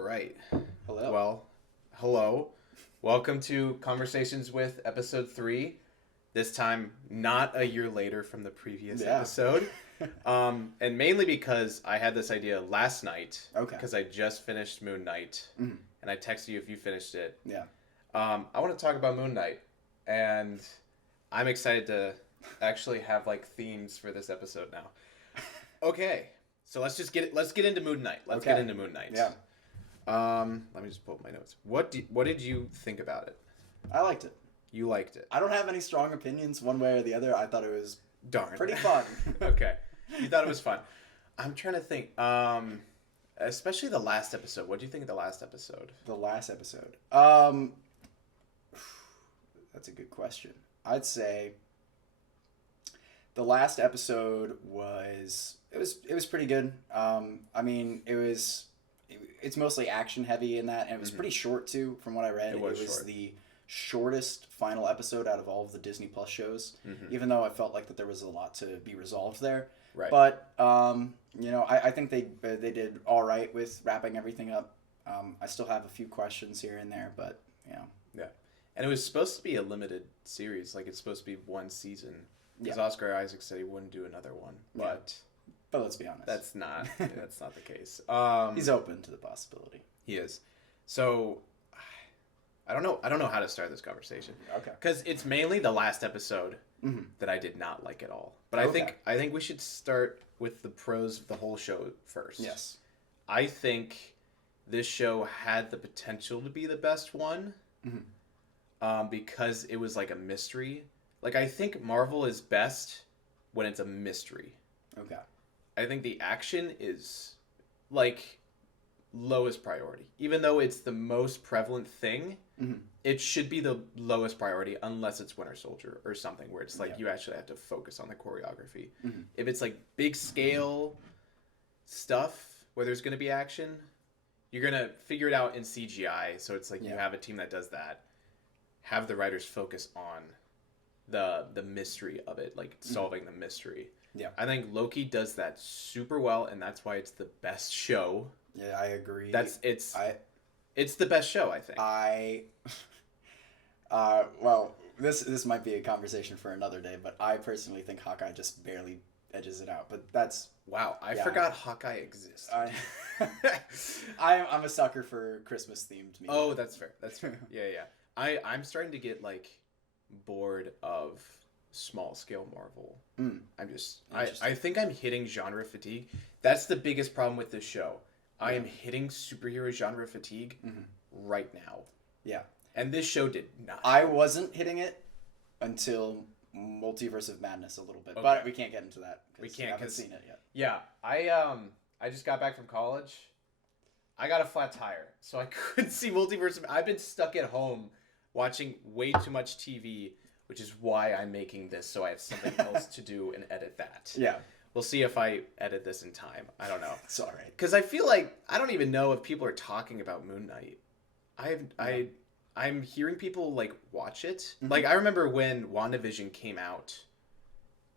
right. Hello. Well, hello. Welcome to Conversations with episode 3. This time, not a year later from the previous episode. And mainly because I had this idea last night. Okay. Because I just finished Moon Knight. Mhm. And I texted you if you finished it. Yeah. I want to talk about Moon Knight. And I'm excited to actually have themes for this episode now. Okay. So let's get into Moon Knight. Let's get into Moon Knight. Yeah. Let me just pull up my notes. What did you think about it? I liked it. You liked it. I don't have any strong opinions one way or the other. I thought it was pretty fun. Okay. You thought it was fun. I'm trying to think. Especially the last episode. What do you think of the last episode? The last episode. That's a good question. I'd say the last episode was pretty good. I mean, it's mostly action heavy in that, and it was pretty short too, from what I read. It was short. The shortest final episode out of all of the Disney Plus shows, even though I felt like that there was a lot to be resolved there. Right. But I think they did all right with wrapping everything up. I still have a few questions here and there, but Yeah. And it was supposed to be a limited series. It's supposed to be one season. Because Oscar Isaac said he wouldn't do another one, but let's be honest, that's not the case. He's open to the possibility. He is. So I don't know how to start this conversation. Okay. Because it's mainly the last episode that I did not like at all. But I think we should start with the pros of the whole show first. Yes. I think this show had the potential to be the best one because it was like a mystery. I think Marvel is best when it's a mystery. Okay. I think the action is lowest priority. Even though it's the most prevalent thing, it should be the lowest priority unless it's Winter Soldier or something where it's you actually have to focus on the choreography. If it's big scale stuff where there's going to be action, you're going to figure it out in CGI. So it's you have a team that does that. Have the writers focus on the mystery of it, solving the mystery. Yeah. I think Loki does that super well, and that's why it's the best show. Yeah, I agree. It's the best show, I think. Well, this might be a conversation for another day, but I personally think Hawkeye just barely edges it out. But that's wow. I forgot Hawkeye exists. I'm a sucker for Christmas themed media. Oh, that's fair. That's fair. Yeah. I'm starting to get bored of small scale Marvel. I think I'm hitting genre fatigue. That's the biggest problem with this show. I am hitting superhero genre fatigue right now. Yeah. And this show did not. I wasn't hitting it until Multiverse of Madness a little bit, but we can't get into that. We can't. I haven't seen it yet. Yeah, I just got back from college. I got a flat tire, so I couldn't see Multiverse of. I've been stuck at home watching way too much TV, which is why I'm making this, so I have something else to do and edit that. Yeah. We'll see if I edit this in time. I don't know. It's all right. Because I feel I don't even know if people are talking about Moon Knight. I'm hearing people watch it. I remember when WandaVision came out,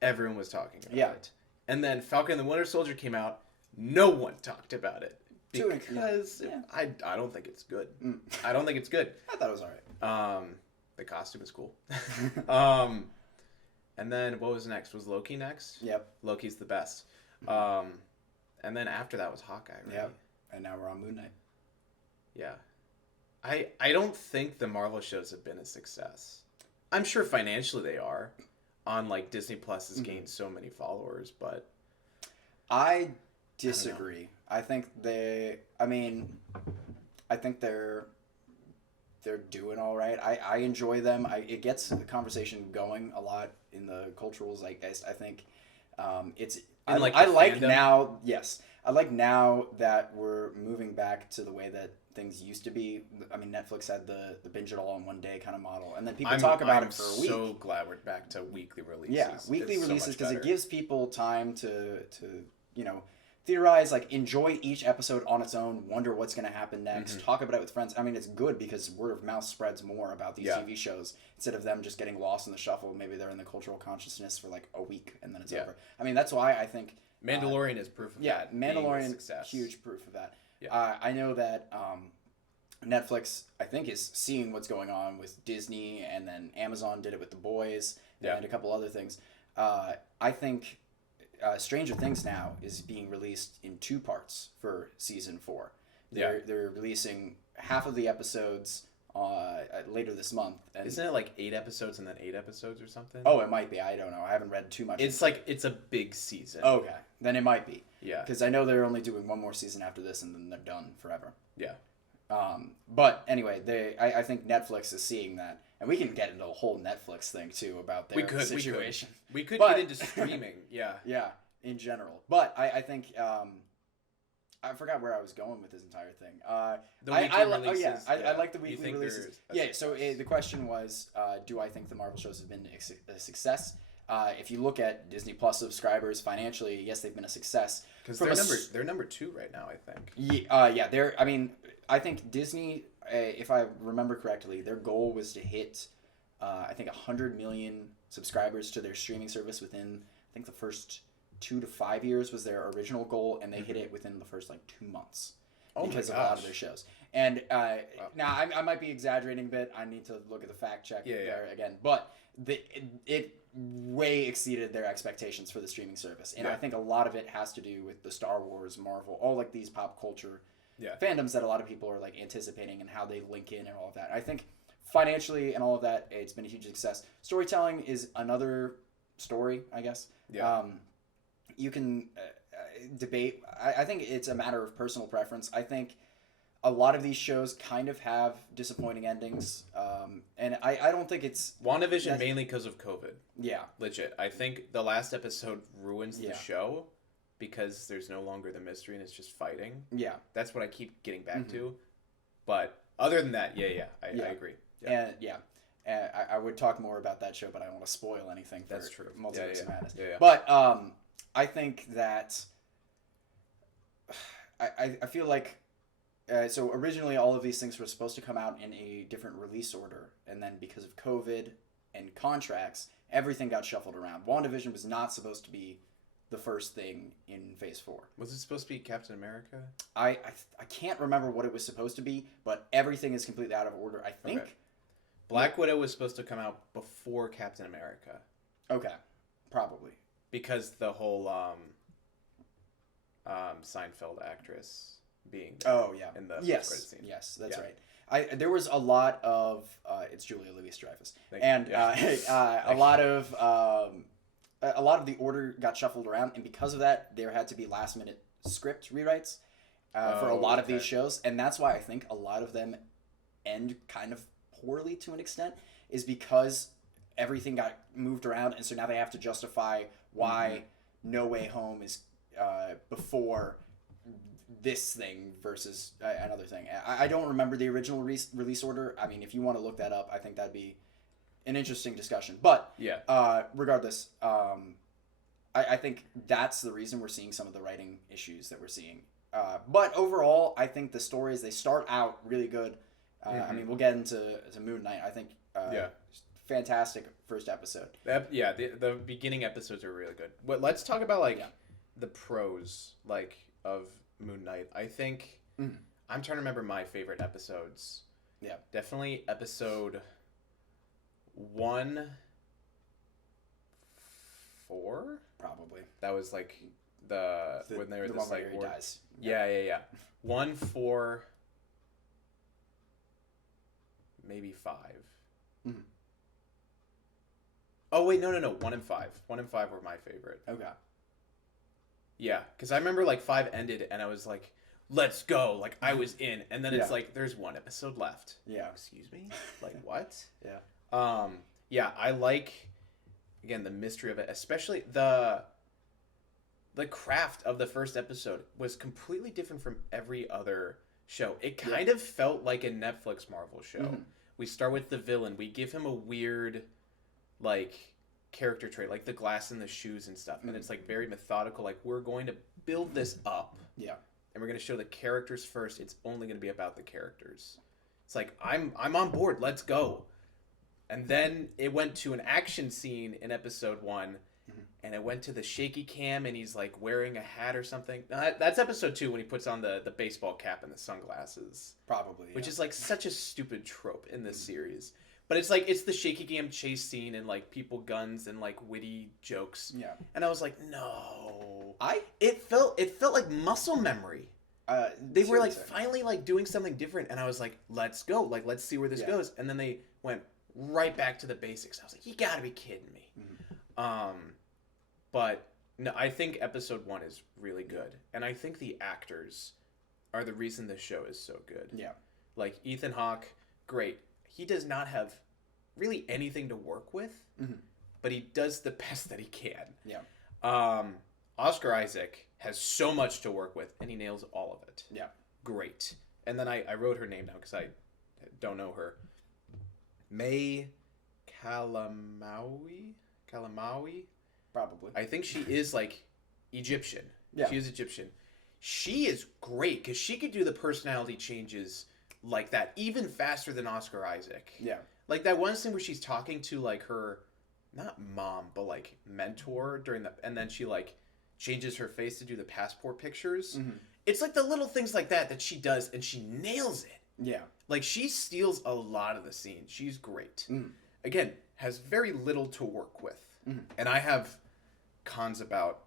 everyone was talking about it. And then Falcon and the Winter Soldier came out, no one talked about it. Because I don't think it's good. I don't think it's good. I thought it was all right. The costume is cool. And then what was next? Was Loki next? Yep. Loki's the best. And then after that was Hawkeye, right? Yep. And now we're on Moon Knight. Yeah. I don't think the Marvel shows have been a success. I'm sure financially they are. On Disney Plus has gained so many followers, but I disagree. I think they're doing all right. I enjoy them. It gets the conversation going a lot in the cultural zeitgeist. I think it's. I like fandom? Now. Yes, I like now that we're moving back to the way that things used to be. I mean, Netflix had the binge it all in one day kind of model, and then people talk about it for a week. I'm so glad we're back to weekly releases. Yeah, weekly releases because it gives people time to theorize, enjoy each episode on its own, wonder what's going to happen next, talk about it with friends. I mean, it's good because word of mouth spreads more about these TV shows instead of them just getting lost in the shuffle. Maybe they're in the cultural consciousness for a week and then it's over. I mean, that's why I think Mandalorian is proof of that. Yeah, Mandalorian, huge proof of that. Yeah. I know that Netflix, I think, is seeing what's going on with Disney, and then Amazon did it with The Boys, and a couple other things. I think Stranger Things now is being released in 2 parts for season 4. They're releasing half of the episodes later this month. And isn't it like 8 episodes and then 8 episodes or something? Oh, it might be. I don't know. I haven't read too much. It's like it's a big season. Okay, then it might be. Yeah. Because I know they're only doing one more season after this, and then they're done forever. Yeah. But anyway, I think Netflix is seeing that, and we can get into a whole Netflix thing too about their situation. We could get into streaming. Yeah. Yeah, in general. But I think I forgot where I was going with this entire thing. I like the weekly releases. Yeah. So the question was, do I think the Marvel shows have been a success? If you look at Disney Plus subscribers financially, yes, they've been a success. Because they're number 2 right now, I think. Yeah. I think Disney, if I remember correctly, their goal was to hit, I think 100 million subscribers to their streaming service within, I think the first 2 to 5 years was their original goal, and they hit it within the first 2 months because of a lot of their shows. And now I might be exaggerating a bit. I need to look at the fact check there again, but it way exceeded their expectations for the streaming service, and I think a lot of it has to do with the Star Wars, Marvel, all these pop culture fandoms that a lot of people are anticipating and how they link in and all of that. I think financially and all of that, it's been a huge success. Storytelling is another story, I guess. Yeah. You can debate. I think it's a matter of personal preference. I think a lot of these shows kind of have disappointing endings, and I don't think it's... WandaVision mainly because of COVID. Yeah. Legit. I think the last episode ruins the show because there's no longer the mystery and it's just fighting. Yeah. That's what I keep getting back to. But other than that, I agree. Yeah. And I would talk more about that show, but I don't want to spoil anything for Multiverse of Madness. Yeah. But I think that I feel like so originally all of these things were supposed to come out in a different release order, and then because of COVID and contracts, everything got shuffled around. WandaVision was not supposed to be the first thing in Phase 4. Was it supposed to be Captain America? I can't remember what it was supposed to be, but everything is completely out of order. I think Black Widow was supposed to come out before Captain America. Okay, probably. Because the whole Seinfeld actress being in the credit scene. Yes, that's right. There was a lot of it's Julia Louis-Dreyfus, and a lot of the order got shuffled around, and because of that, there had to be last-minute script rewrites for a lot of these shows, and that's why I think a lot of them end kind of poorly to an extent, is because everything got moved around, and so now they have to justify why No Way Home is before this thing versus another thing. I don't remember the original release order. I mean, if you want to look that up, I think that'd be an interesting discussion. But regardless, I think that's the reason we're seeing some of the writing issues that we're seeing. But overall, I think the stories, they start out really good. I mean, we'll get into Moon Knight. I think fantastic first episode. The beginning episodes are really good. But let's talk about the pros of Moon Knight. I think I'm trying to remember my favorite episodes. Yeah, definitely episode 1-4. Probably that was when they were this he dies. Yeah. 1-4. Maybe 5. Mm-hmm. Oh wait, no. 1 and 5. 1 and 5 were my favorite. Okay. Yeah, because I remember 5 ended and I was like, "Let's go!" I was in, and then it's there's 1 episode left. Yeah. Excuse me. What? Yeah. Yeah, I like again the mystery of it, especially the craft of the first episode was completely different from every other show. It kind of felt like a Netflix Marvel show. Mm-hmm. We start with the villain. We give him a weird, character trait, like the glass in the shoes and stuff. Mm-hmm. And it's, very methodical. We're going to build this up. Yeah. And we're going to show the characters first. It's only going to be about the characters. It's I'm on board. Let's go. And then it went to an action scene in episode 1. Mm-hmm. and it went to the shaky cam, and he's like wearing a hat or something. No, that's episode 2 when he puts on the baseball cap and the sunglasses. Probably, which is like such a stupid trope in this series. But it's like, it's the shaky cam chase scene and like people guns and like witty jokes. Yeah. And I was like, no. It felt like muscle memory. They were like finally like doing something different, and I was like, let's go. Like, let's see where this goes. And then they went right back to the basics. I was like, you gotta be kidding me. But no, I think episode 1 is really good. And I think the actors are the reason this show is so good. Yeah. Like Ethan Hawke, great. He does not have really anything to work with, but he does the best that he can. Yeah. Oscar Isaac has so much to work with, and he nails all of it. Yeah. Great. And then I wrote her name down because I don't know her. May Kalamaui? Probably. I think she is like Egyptian. Yeah. She is Egyptian. She is great because she could do the personality changes like that even faster than Oscar Isaac. Yeah. Like that one scene where she's talking to like her, not mom, but like mentor and then she like changes her face to do the passport pictures. It's like the little things like that she does, and she nails it. Yeah. Like she steals a lot of the scene. She's great. Again, has very little to work with. And I have cons about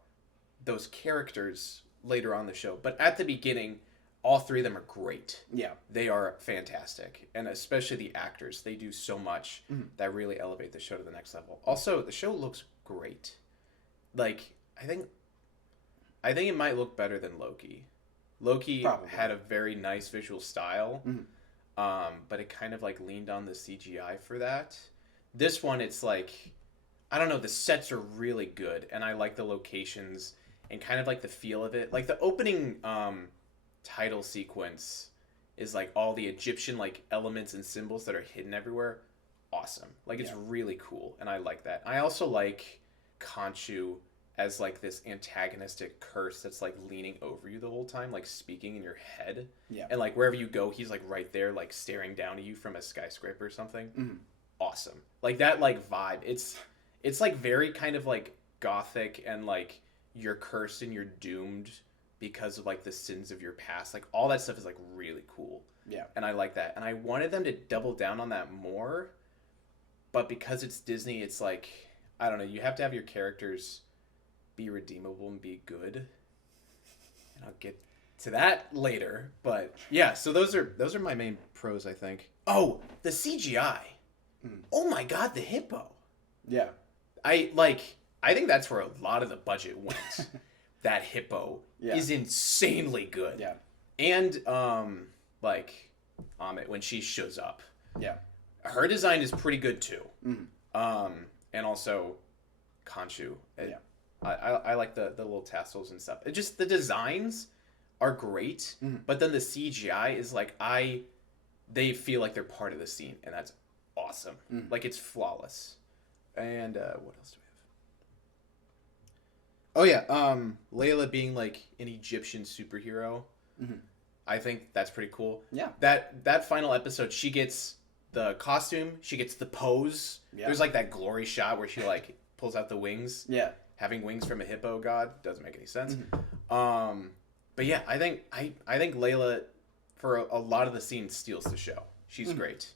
those characters later on the show. But at the beginning, all 3 of them are great. Yeah. They are fantastic. And especially the actors. They do so much that really elevate the show to the next level. Also, the show looks great. Like, I think it might look better than Loki. Loki had a very nice visual style, but it kind of like leaned on the CGI for that. This one, it's like, I don't know, the sets are really good, and I like the locations and kind of like the feel of it. Like the opening title sequence is like all the Egyptian like elements and symbols that are hidden everywhere. Awesome. Like it's really cool, and I like that. I also like Khonshu as like this antagonistic curse that's like leaning over you the whole time, like speaking in your head. Yeah. And like wherever you go, he's like right there, like staring down at you from a skyscraper or something. Awesome. Like that like vibe. It's like very kind of like gothic, and like you're cursed and you're doomed because of like the sins of your past. Like all that stuff is like really cool. Yeah. And I like that. And I wanted them to double down on that more, but because it's Disney, it's like, I don't know, you have to have your characters be redeemable and be good. And I'll get to that later. But yeah, so those are my main pros, I think. Oh, the CGI. Oh my god, the hippo. Yeah. I think that's where a lot of the budget went. That hippo is insanely good. Yeah. And like Amit, when she shows up. Yeah. Her design is pretty good too. And also Khonshu. I like the little tassels and stuff. It just, the designs are great, but then the CGI is like, they feel like they're part of the scene, and that's awesome. Like it's flawless. And what else do we have? Oh yeah, Layla being like an Egyptian superhero. I think that's pretty cool. Yeah. That final episode, she gets the costume, she gets the pose. Yeah. There's like that glory shot where she like pulls out the wings. Yeah. Having wings from a hippo god doesn't make any sense. But yeah, I think Layla for a lot of the scenes steals the show. She's great.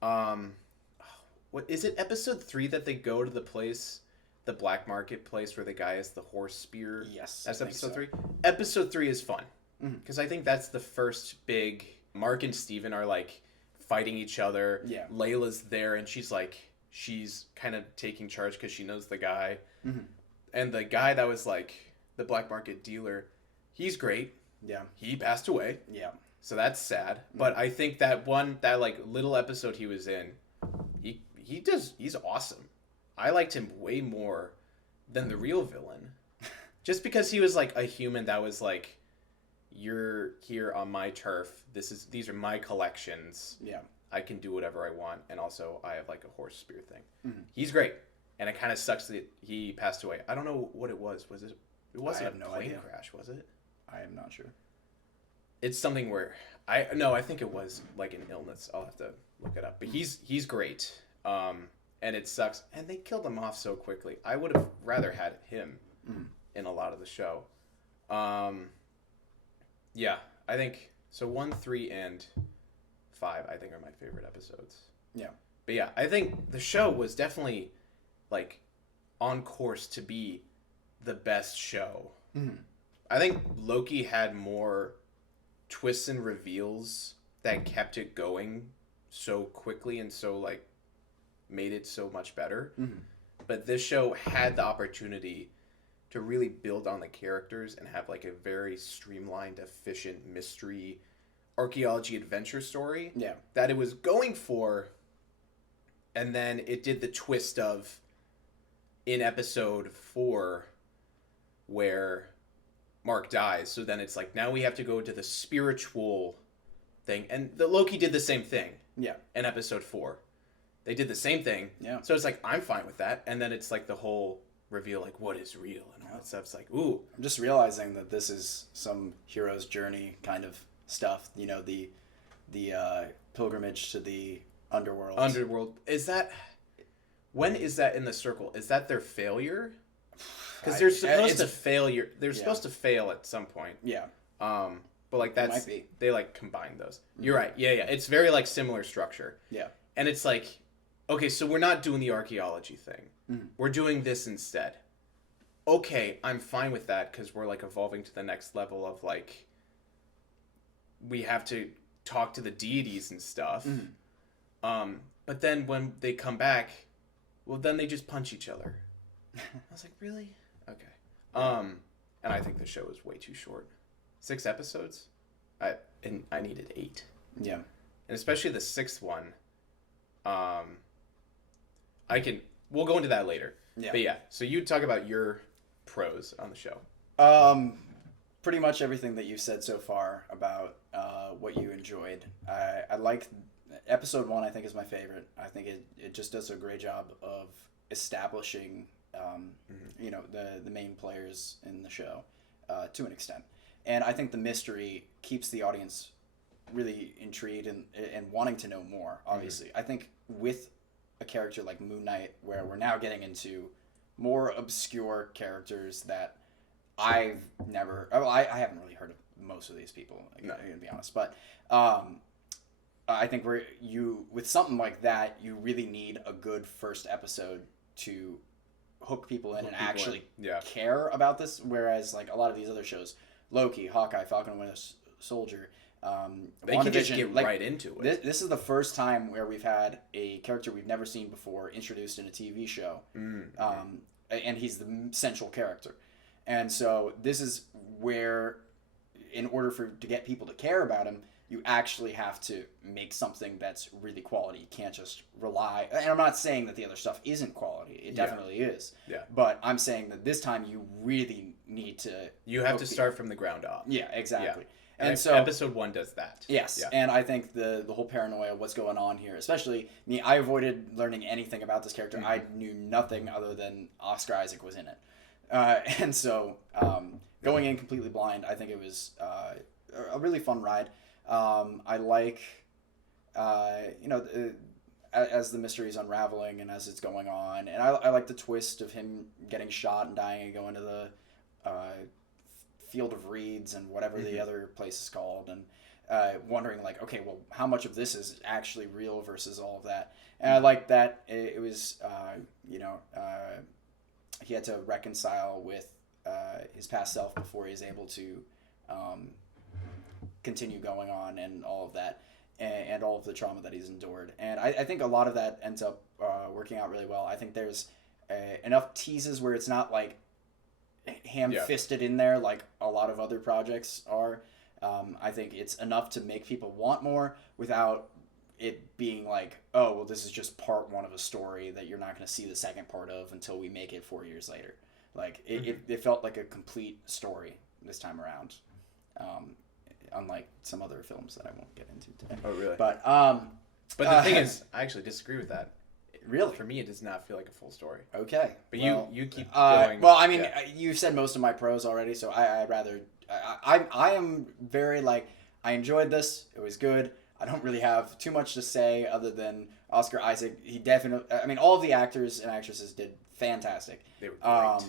What is it? Episode 3 that they go to the place, the black market place where the guy has the horse spear. Yes, that's episode 3. Episode 3 is fun because I think that's the first big. Mark and Steven are like fighting each other. Yeah, Layla's there and she's kind of taking charge because she knows the guy. And the guy that was like the black market dealer, he's great. Yeah, he passed away. Yeah, so that's sad. But I think that like little episode he was in, he's awesome. I liked him way more than the real villain, just because he was like a human that was like, you're here on my turf. These are my collections. Yeah, I can do whatever I want, and also I have like a horse spear thing. He's great, and it kind of sucks that he passed away. I don't know what it was. It wasn't a plane crash, was it? I am not sure. It's something where I think it was like an illness. I'll have to look it up. But he's great. and it sucks. And they killed him off so quickly. I would have rather had him in a lot of the show. Yeah, I think so. 1, 3, and 5, I think, are my favorite episodes. Yeah. But yeah, I think the show was definitely like on course to be the best show. I think Loki had more twists and reveals that kept it going so quickly and so like made it so much better. But this show had the opportunity to really build on the characters and have like a very streamlined, efficient mystery archaeology adventure story that it was going for. And then it did the twist of in episode 4 where Mark dies. So then it's like, now we have to go to the spiritual thing. And the Loki did the same thing. Yeah. In episode 4. They did the same thing. Yeah. So it's like, I'm fine with that. And then it's like the whole reveal, like, what is real and all that stuff. It's like, ooh. I'm just realizing that this is some hero's journey kind of stuff. You know, the pilgrimage to the underworld. Underworld. Is that... When is that in the circle? Is that their failure? Because they're supposed to failure. They're supposed to fail at some point. Yeah. But like that's they like combine those. You're right. Yeah. It's very like similar structure. Yeah. And it's like, okay, so we're not doing the archaeology thing. We're doing this instead. Okay, I'm fine with that because we're like evolving to the next level of like we have to talk to the deities and stuff. But then when they come back, well, then they just punch each other. I was like, really? Okay. And I think the show is way too short. 6 episodes? I needed 8. Yeah. And especially the 6th one. We'll go into that later. Yeah. But yeah, so you talk about your pros on the show. Pretty much everything that you've said so far about what you enjoyed. I like episode 1. I think is my favorite. I think it just does a great job of establishing you know, the main players in the show to an extent, and I think the mystery keeps the audience really intrigued and wanting to know more. Obviously, I think with a character like Moon Knight, where we're now getting into more obscure characters that I haven't really heard of most of these people. I'm gonna be honest, but I think with something like that, you really need a good first episode to hook people in and actually care about this. Whereas like a lot of these other shows, Loki, Hawkeye, Falcon and Winter Soldier, they can just get right into it. This is the first time where we've had a character we've never seen before introduced in a TV show, and he's the central character. And so this is where, in order to get people to care about him, you actually have to make something that's really quality. You can't just rely... And I'm not saying that the other stuff isn't quality. It definitely is. Yeah. But I'm saying that this time you really need to... You have to start from the ground up. Yeah, exactly. Yeah. And so episode 1 does that. Yes. Yeah. And I think the whole paranoia, what's going on here, especially me, I avoided learning anything about this character. I knew nothing other than Oscar Isaac was in it. And so going in completely blind, I think it was a really fun ride. I like, you know, as the mystery is unraveling and as it's going on, and I like the twist of him getting shot and dying and going to the Field of Reeds and whatever the other place is called, and wondering like, okay, well, how much of this is actually real versus all of that. And I like that it was, you know, he had to reconcile with his past self before he's able to continue going on and all of that, and all of the trauma that he's endured. And I think a lot of that ends up working out really well. I think there's enough teases where it's not like ham-fisted in there like a lot of other projects are. I think it's enough to make people want more without it being like, oh, well, this is just part 1 of a story that you're not going to see the second part of until we make it 4 years later. Like, it felt like a complete story this time around. Unlike some other films that I won't get into today. Oh, really? But the thing is, I actually disagree with that. Really? For me, it does not feel like a full story. Okay. But well, you keep going. Well, I mean, you've said most of my pros already, so I'd rather... I am very, like, I enjoyed this. It was good. I don't really have too much to say other than Oscar Isaac. He definitely, I mean, all of the actors and actresses did fantastic. They were great.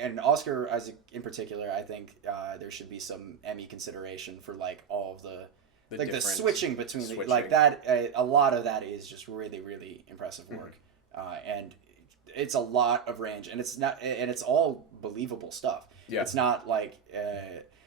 And Oscar Isaac in particular, I think there should be some Emmy consideration for like all of the like the switching between the like that. A lot of that is just really, really impressive work, and it's a lot of range, and it's all believable stuff. Yeah. It's not like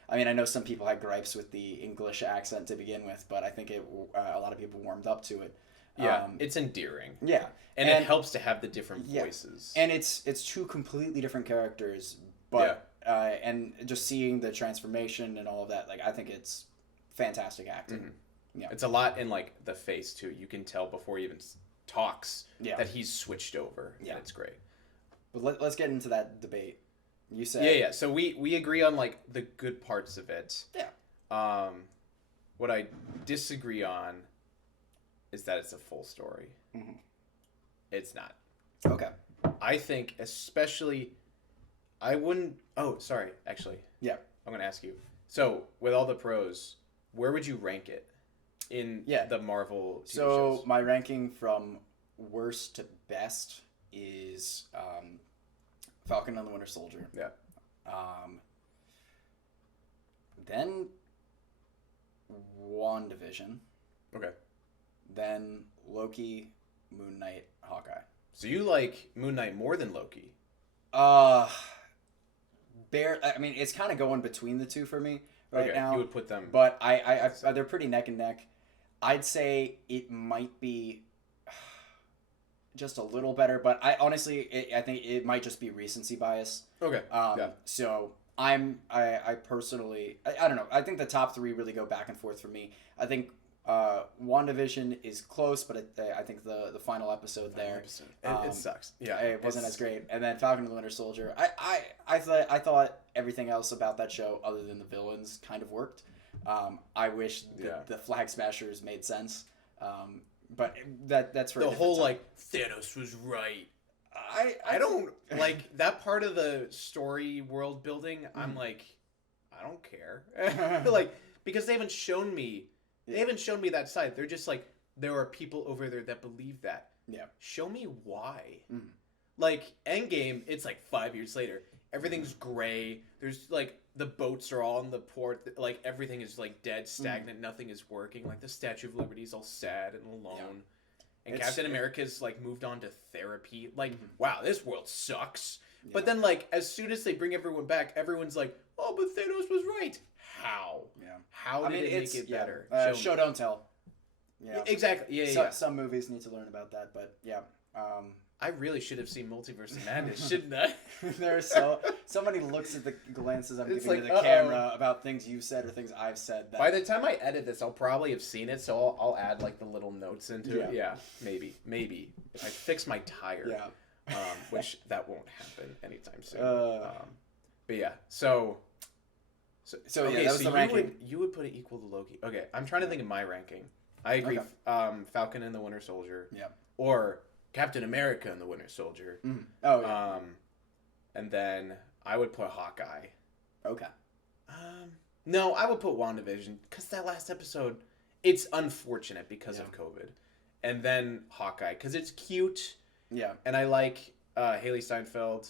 I mean, I know some people had gripes with the English accent to begin with, but I think a lot of people warmed up to it. Yeah, it's endearing. Yeah, and it helps to have the different voices. And it's two completely different characters, but and just seeing the transformation and all of that, like I think it's fantastic acting. Mm-hmm. Yeah, it's a lot in like the face too. You can tell before he even talks that he's switched over. Yeah, and it's great. But let's get into that debate. You said yeah. So we agree on like the good parts of it. Yeah. What I disagree on is that it's a full story. Mm-hmm. It's not. Okay. I think especially, I wouldn't. Oh, sorry. Actually. Yeah. I'm gonna ask you. So with all the pros, where would you rank it in the Marvel TV shows? My ranking from worst to best is Falcon and the Winter Soldier. Yeah. Then WandaVision. Okay. Then Loki, Moon Knight, Hawkeye. So you like Moon Knight more than Loki? I mean, it's kind of going between the two for me right now. You would put them, but I they're pretty neck and neck. I'd say it might be just a little better, but I think it might just be recency bias. Okay. So I personally, I don't know. I think the top three really go back and forth for me. I think WandaVision is close, but I think the final episode there, it sucks. Yeah, it wasn't as great. And then Falcon and the Winter Soldier, I thought everything else about that show, other than the villains, kind of worked. I wish the Flag Smashers made sense. But that's for the whole like Thanos was right. I don't like that part of the story world building. I'm like, I don't care. Like, because they haven't shown me. They haven't shown me that side. They're just like, there are people over there that believe that. Yeah. Show me why. Like, Endgame, it's like 5 years later. Everything's gray. There's like, the boats are all in the port. Like, everything is like dead, stagnant. Nothing is working. Like, the Statue of Liberty is all sad and alone. Yeah. And Captain America's like moved on to therapy. Like, wow, this world sucks. Yeah. But then, like, as soon as they bring everyone back, everyone's like, oh, but Thanos was right. How? Yeah. How did it make it better? Show don't tell. Yeah. Exactly. Yeah. Some movies need to learn about that, but yeah. I really should have seen Multiverse of Madness, shouldn't I? There's so many looks at the glances I'm giving to the camera about things you said or things I've said. By the time I edit this, I'll probably have seen it, so I'll add like the little notes into it. Yeah, maybe. If I fix my tire, which that won't happen anytime soon. But yeah, so that was the ranking. You would put it equal to Loki. Okay, I'm trying to think of my ranking. I agree. Okay. Falcon and the Winter Soldier. Yeah. Or Captain America and the Winter Soldier. Oh, yeah. And then I would put Hawkeye. Okay. No, I would put WandaVision because that last episode, it's unfortunate because of COVID. And then Hawkeye because it's cute. Yeah. And I like Haley Steinfeld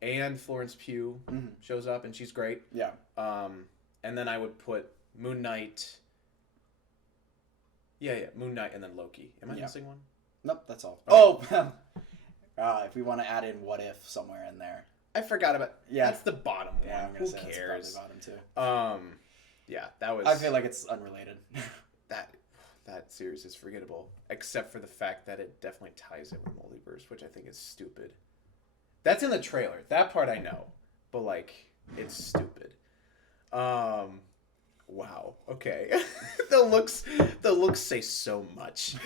and Florence Pugh shows up and she's great. Yeah. And then I would put Moon Knight. Yeah, Moon Knight and then Loki. Am I missing one? Nope, that's all. Okay. Oh, if we want to add in What If somewhere in there. I forgot about. Yeah, that's the bottom one. Yeah, I'm gonna say cares? That's probably bottom too. Yeah, that was. I feel like it's unrelated. that series is forgettable, except for the fact that it definitely ties in with Multiverse, which I think is stupid. That's in the trailer. That part I know, but like, it's stupid. Wow. Okay. the looks say so much.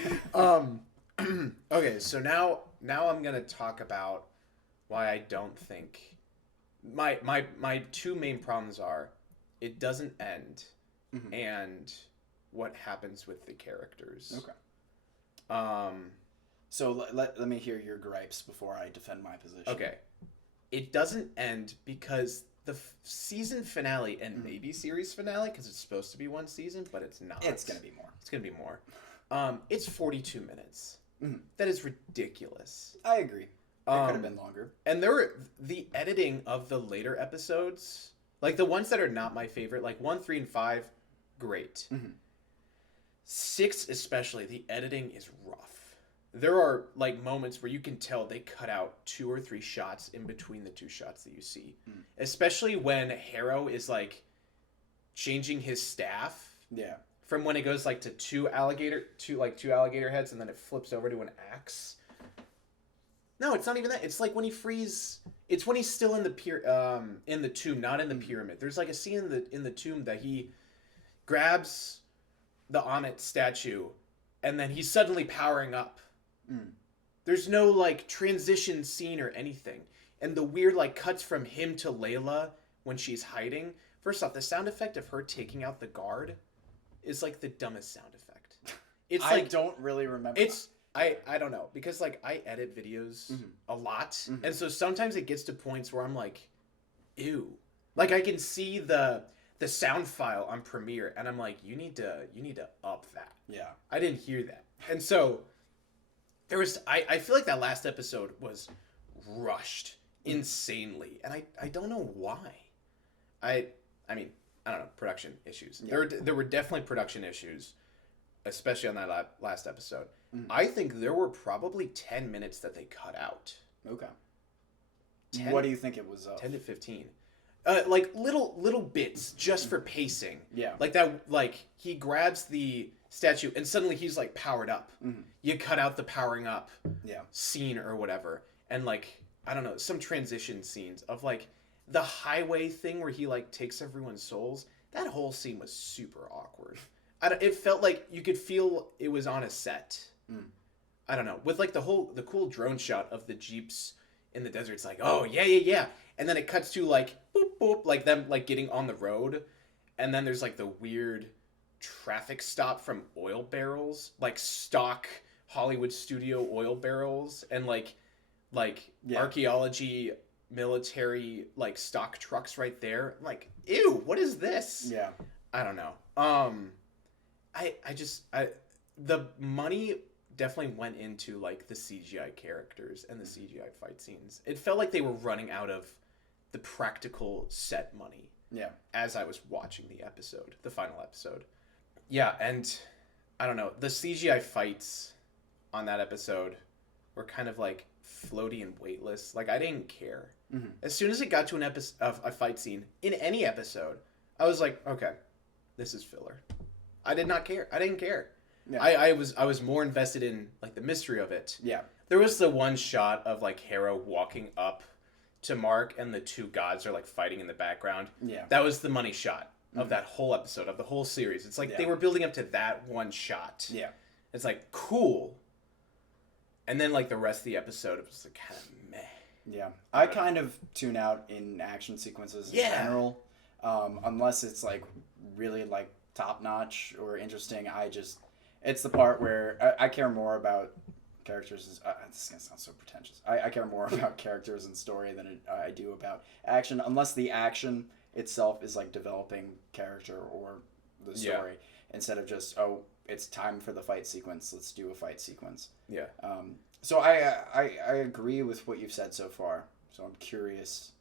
Okay, so now I'm gonna talk about why I don't think my two main problems are it doesn't end and what happens with the characters. Okay. So let me hear your gripes before I defend my position. Okay. It doesn't end because the season finale and maybe series finale, because it's supposed to be one season, but it's not. It's gonna be more. It's gonna be more. It's 42 minutes. That is ridiculous. I agree. It could have been longer. And the editing of the later episodes, like the ones that are not my favorite, like 1, 3, and 5, great. 6 especially, the editing is rough. There are like moments where you can tell they cut out 2 or 3 shots in between the 2 shots that you see. Especially when Harrow is like changing his staff. Yeah. From when it goes like to two alligator heads and then it flips over to an axe. No, it's not even that. It's like when he frees. It's when he's still in the tomb, not in the pyramid. There's like a scene in the tomb that he grabs the Ammit statue, and then he's suddenly powering up. There's no like transition scene or anything, and the weird like cuts from him to Layla when she's hiding. First off, the sound effect of her taking out the guard is like the dumbest sound effect. It's I don't really remember. I don't know, because like I edit videos a lot, and so sometimes it gets to points where I'm like, ew. Like I can see the sound file on Premiere, and I'm like, you need to up that. Yeah. I didn't hear that, and so there was. I feel like that last episode was rushed insanely, and I don't know why. I mean I don't know, production issues. Yeah. There were definitely production issues, especially on that last episode. I think there were probably 10 minutes that they cut out. Okay. What do you think it was of? 10 to 15. Like little bits just for pacing. Yeah. Like that, like he grabs the statue and suddenly he's like powered up. You cut out the powering up scene or whatever. And like, I don't know, some transition scenes of like the highway thing where he like takes everyone's souls. That whole scene was super awkward. It felt like you could feel it was on a set. I don't know. With like the cool drone shot of the Jeeps in the desert. It's like, oh, yeah. And then it cuts to like, boop, boop, like them like getting on the road. And then there's like the weird traffic stop from oil barrels, like stock Hollywood studio oil barrels and like archaeology, military, like stock trucks right there. I'm like, ew, what is this? Yeah. I don't know. The money definitely went into like the CGI characters and the CGI fight scenes. It felt like they were running out of the practical set money. Yeah. As I was watching the final episode. Yeah, and I don't know, the CGI fights on that episode were kind of like floaty and weightless. Like I didn't care. As soon as it got to an episode of a fight scene in any episode, I was like, okay, this is filler. I did not care. I didn't care. Yeah. I was more invested in like the mystery of it. Yeah. There was the one shot of like Harrow walking up to Mark and the 2 gods are like fighting in the background. Yeah. That was the money shot of that whole episode, of the whole series. It's like they were building up to that one shot. Yeah. It's like cool. And then like the rest of the episode it was like kind of meh. Yeah. I kind of tune out in action sequences in general. Unless it's like really like top notch or interesting. It's the part where I care more about characters. This is gonna sound so pretentious. I care more about characters and story than I do about action, unless the action itself is like developing character or the story instead of just it's time for the fight sequence. Let's do a fight sequence. Yeah. So I agree with what you've said so far. So I'm curious.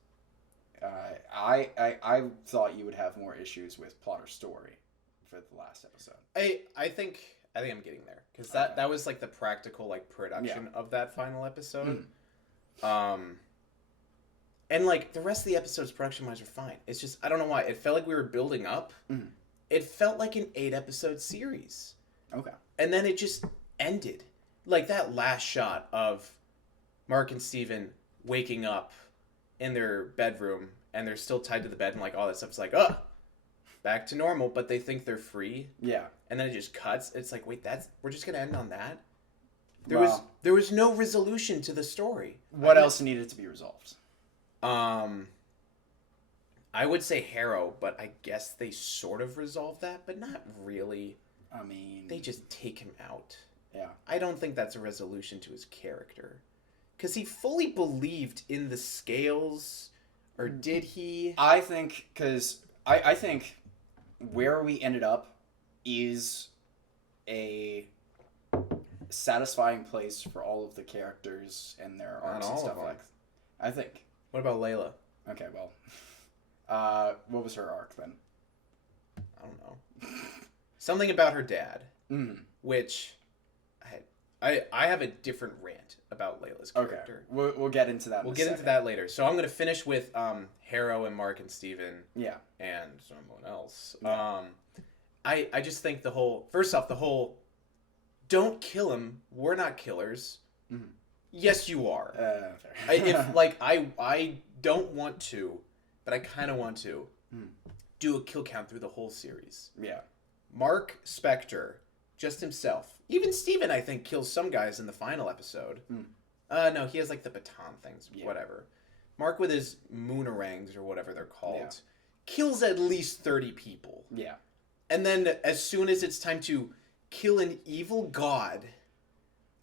I thought you would have more issues with plot or story for the last episode. I think I'm getting there because that was like the practical like production of that final episode. And like the rest of the episodes production wise are fine. It's just I don't know why it felt like we were building up. It felt like an 8-episode series. Okay. And then it just ended. Like that last shot of Mark and Steven waking up in their bedroom and they're still tied to the bed and like all that stuff. It's like, back to normal, but they think they're free. Yeah. And then it just cuts. It's like, wait, we're just gonna end on that? There was no resolution to the story. What else needed to be resolved? I would say Harrow, but I guess they sort of resolved that, but not really. I mean, they just take him out. Yeah. I don't think that's a resolution to his character. Because he fully believed in the scales Or did he? I think, because I think where we ended up is a satisfying place for all of the characters and their arcs and stuff like that. I think. What about Layla? Okay, well, what was her arc then? I don't know. Something about her dad, which I have a different rant about Layla's character. Okay, we'll get into that. We'll get into that later. So I'm gonna finish with Harrow and Mark and Steven. Yeah. And someone else. Yeah. I just think the whole don't kill him. We're not killers. Mm-hmm. Yes, you are. I don't want to, but I kind of want to do a kill count through the whole series. Yeah. Mark Spector, just himself. Even Steven, I think, kills some guys in the final episode. No, he has like the baton things, whatever. Mark with his moonarangs or whatever they're called, kills at least 30 people. Yeah. And then as soon as it's time to kill an evil god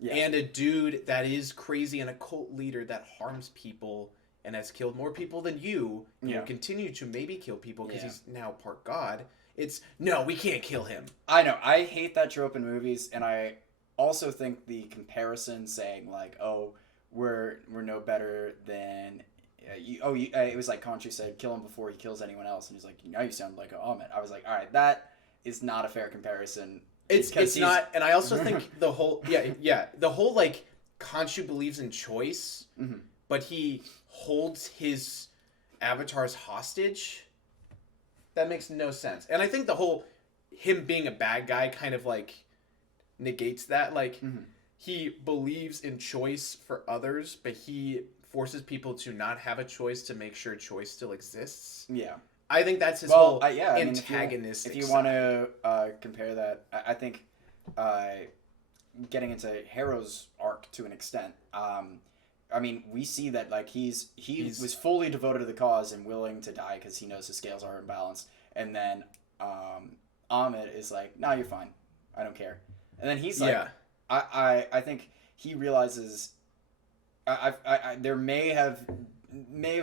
and a dude that is crazy and a cult leader that harms people and has killed more people than you, and will continue to maybe kill people because he's now part god, it's, no, we can't kill him. I know. I hate that trope in movies, and I also think the comparison saying, like, oh, we're no better than... it was like Conchu said, kill him before he kills anyone else, and he's like, now you sound like a Ahmed. I was like, all right, that is not a fair comparison. It's not, and I also think the whole the whole like Khonshu believes in choice, but he holds his avatars hostage. That makes no sense. And I think the whole him being a bad guy kind of like negates that. Like he believes in choice for others, but he forces people to not have a choice to make sure choice still exists. Yeah. I think that's his whole If antagonistic you want to compare that, I think getting into Harrow's arc to an extent, I mean, we see that like he was fully devoted to the cause and willing to die because he knows his scales are imbalanced. And then Ahmed is like, "No, you're fine. I don't care." And then he's like, I think he realizes there may have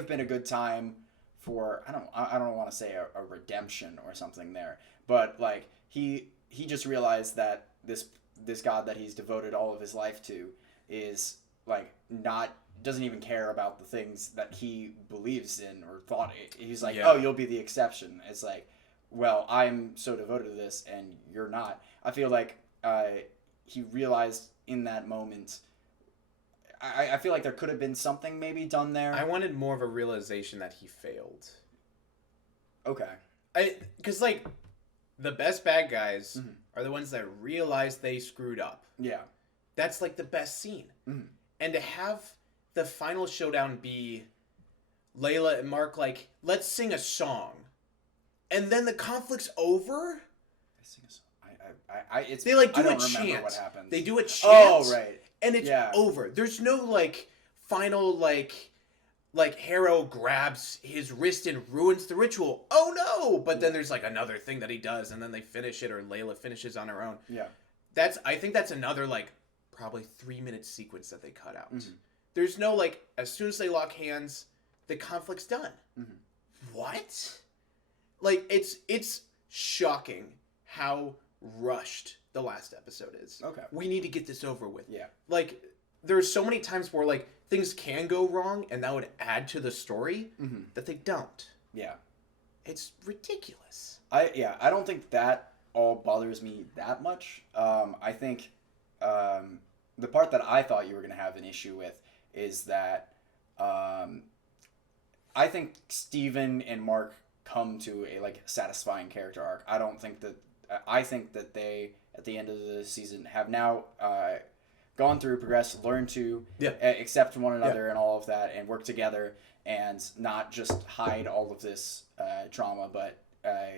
been a good time for I don't want to say a redemption or something there, but like he just realized that this god that he's devoted all of his life to is like doesn't even care about the things that he believes in or thought. He's like, oh, you'll be the exception. It's like, well, I'm so devoted to this and you're not. I feel like he realized in that moment. I feel like there could have been something maybe done there. I wanted more of a realization that he failed. Okay. Because, like, the best bad guys are the ones that realize they screwed up. Yeah. That's, like, the best scene. And to have the final showdown be Layla and Mark, like, let's sing a song. And then the conflict's over? They, like, do a chant. What happens. They do a chant. Oh, right. And it's over. There's no, like, final, like Harrow grabs his wrist and ruins the ritual. Oh, no! But then there's, like, another thing that he does, and then they finish it, or Layla finishes on her own. Yeah. I think that's another, like, probably 3-minute sequence that they cut out. There's no, like, as soon as they lock hands, the conflict's done. What? Like, it's shocking how rushed the last episode is. Okay. We need to get this over with. Yeah. Like, there's so many times where, like, things can go wrong and that would add to the story that they don't. Yeah. It's ridiculous. I don't think that all bothers me that much. I think the part that I thought you were going to have an issue with is that I think Steven and Mark come to a, like, satisfying character arc. I think that they, at the end of the season, have now gone through, progressed, learned to accept one another and all of that, and work together, and not just hide all of this trauma, but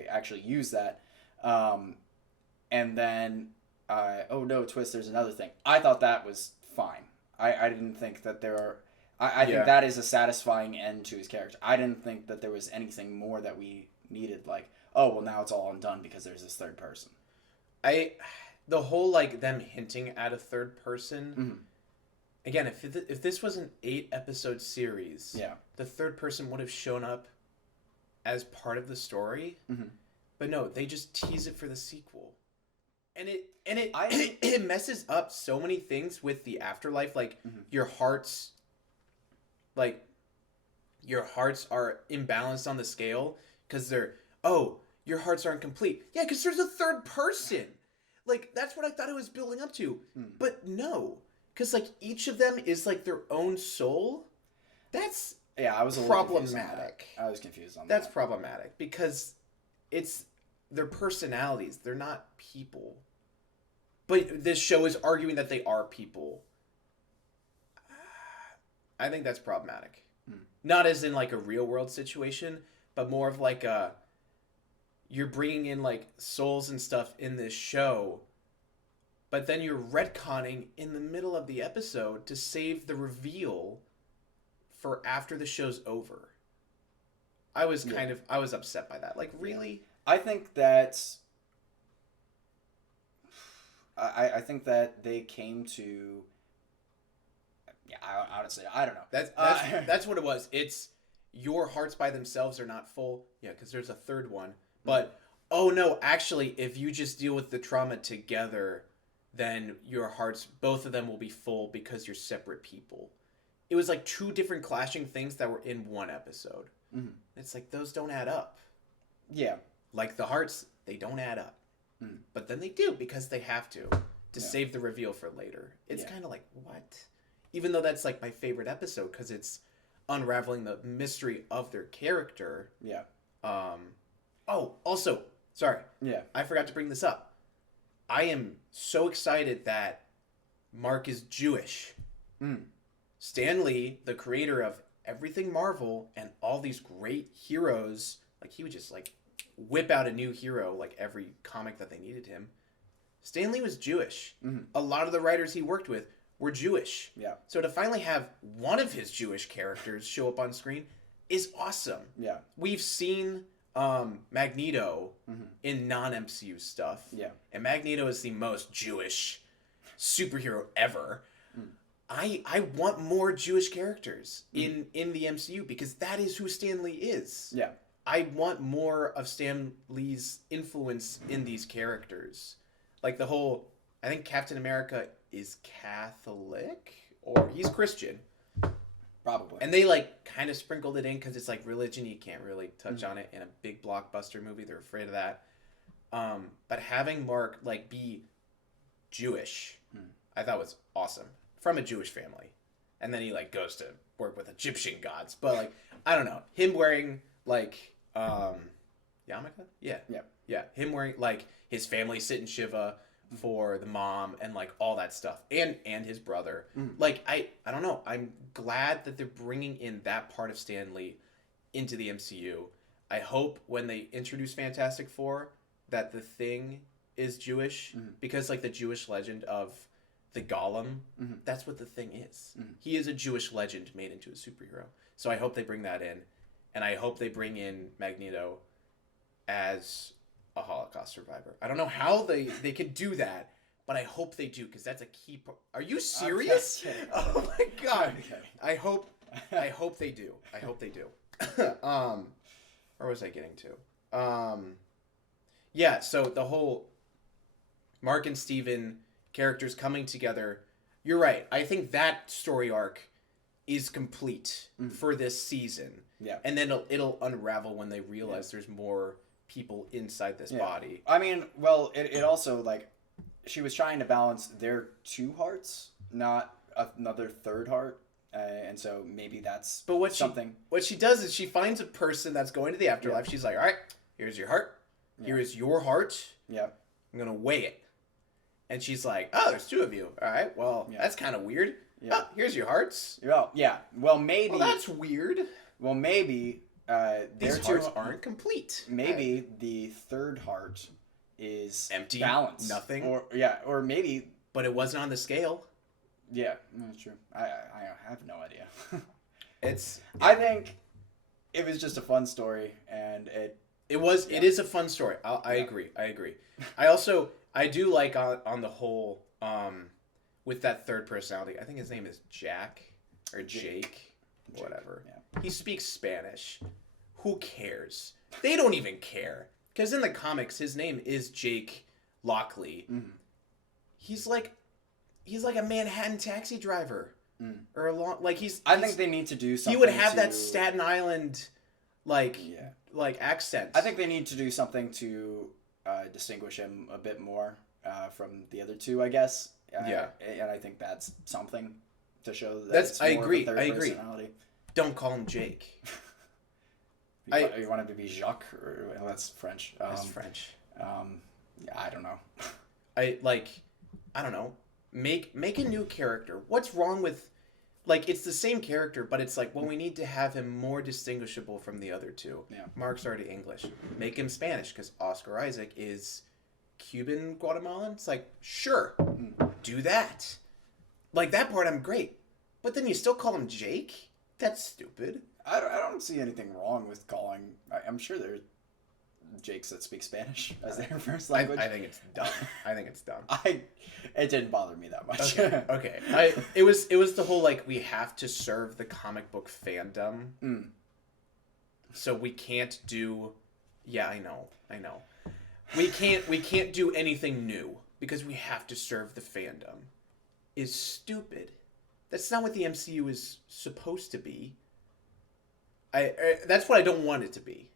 actually use that. And then, oh no, twist, there's another thing. I thought that was fine. I didn't think that there are... I think that is a satisfying end to his character. I didn't think that there was anything more that we needed, like, oh, well, now it's all undone because there's this third person. The whole, like, them hinting at a third person, again, if this was an 8-episode series, yeah, the third person would have shown up as part of the story. Mm-hmm. But no, they just tease it for the sequel. And it messes up so many things with the afterlife. Like, mm-hmm. your hearts are imbalanced on the scale because your hearts aren't complete. Yeah, because there's a third person. Like, that's what I thought it was building up to. But no, because, like, each of them is, like, their own soul. That's I was a problematic. I was confused on that. That's problematic because it's their personalities. They're not people. But this show is arguing that they are people. I think that's problematic. Not as in, like, a real-world situation, but more of, like, you're bringing in, like, souls and stuff in this show, but then you're retconning in the middle of the episode to save the reveal for after the show's over. I was upset by that. Like, really? I think that's... I think that they came to... Yeah, honestly, I don't know. That's what it was. It's your hearts by themselves are not full. Yeah, because there's a third one. But, oh no, actually, if you just deal with the trauma together, then your hearts, both of them will be full because you're separate people. It was like 2 different clashing things that were in one episode. Mm-hmm. It's like, those don't add up. Yeah. Like the hearts, they don't add up. But then they do because they have to save the reveal for later. It's kind of like, what? Even though that's like my favorite episode because it's unraveling the mystery of their character. Yeah. Oh, also, sorry. Yeah. I forgot to bring this up. I am so excited that Mark is Jewish. Stan Lee, the creator of everything Marvel and all these great heroes, like he would just like whip out a new hero like every comic that they needed him. Stan Lee was Jewish. Mm-hmm. A lot of the writers he worked with were Jewish. Yeah. So to finally have one of his Jewish characters show up on screen is awesome. Yeah. We've seen Magneto in non-MCU stuff. Yeah. And Magneto is the most Jewish superhero ever. I want more Jewish characters in the MCU because that is who Stan Lee is. Yeah. I want more of Stan Lee's influence in these characters. Like the whole, I think Captain America is Catholic or he's Christian. Probably. And they like kind of sprinkled it in because it's like religion. You can't really touch on it in a big blockbuster movie. They're afraid of that. But having Mark like be Jewish, I thought was awesome. From a Jewish family. And then he like goes to work with Egyptian gods. But like, I don't know. Him wearing like yarmulke? Yeah. Him wearing like his family sit in Shiva for the mom and like all that stuff. And his brother. Like I don't know. I'm glad that they're bringing in that part of Stan Lee into the MCU. I hope when they introduce Fantastic Four that the Thing is Jewish because like the Jewish legend of the Golem, that's what the Thing is. He is a Jewish legend made into a superhero. So I hope they bring that in. And I hope they bring in Magneto as a Holocaust survivor. I don't know how they could do that, but I hope they do because that's a key part. Are you serious? Oh my god. Okay. I hope they do. I hope they do. Where was I getting to? Yeah, so the whole Mark and Steven characters coming together. You're right. I think that story arc is complete for this season. Yeah. And then it'll unravel when they realize there's more people inside this body. I mean, well, it also, like, she was trying to balance their 2 hearts, not another third heart. And so maybe that's something. What she does is she finds a person that's going to the afterlife. Yeah. She's like, all right, here's your heart. Yeah. Here is your heart. Yeah. I'm going to weigh it. And she's like, oh, there's 2 of you. All right, well, that's kind of weird. Yeah. Oh, here's your hearts. Yeah. Well, maybe. Well, that's weird. Well, maybe these hearts aren't complete. Maybe the third heart is empty, balanced, nothing. Or maybe. But it wasn't on the scale. Yeah, that's true. I have no idea. It's. I think it was just a fun story, and it was. Yeah. It is a fun story. I agree. I do like on the whole with that third personality. I think his name is Jack or Jake. Whatever. Yeah. He speaks Spanish. Who cares? They don't even care. Because in the comics, his name is Jake Lockley. Mm-hmm. He's like a Manhattan taxi driver. Or I think they need to do something. He would have that Staten Island like accent. I think they need to do something to distinguish him a bit more from the other two, I guess. And I think that's something to show that it's more of a third personality. Don't call him Jake. You want him to be Jacques, or that's French. That's French. I don't know. I don't know. Make a new character. What's wrong with, it's the same character, but it's like, well, we need to have him more distinguishable from the other two. Yeah. Mark's already English. Make him Spanish, because Oscar Isaac is Cuban Guatemalan. It's like, sure, do that. That part I'm great. But then you still call him Jake? That's stupid. I don't see anything wrong with calling... I'm sure there's Jakes that speak Spanish as their first language. I think it's dumb. It didn't bother me that much. Okay. It was the whole, we have to serve the comic book fandom. So we can't do... Yeah, I know. We can't do anything new because we have to serve the fandom. Is stupid. That's not what the MCU is supposed to be. That's what I don't want it to be.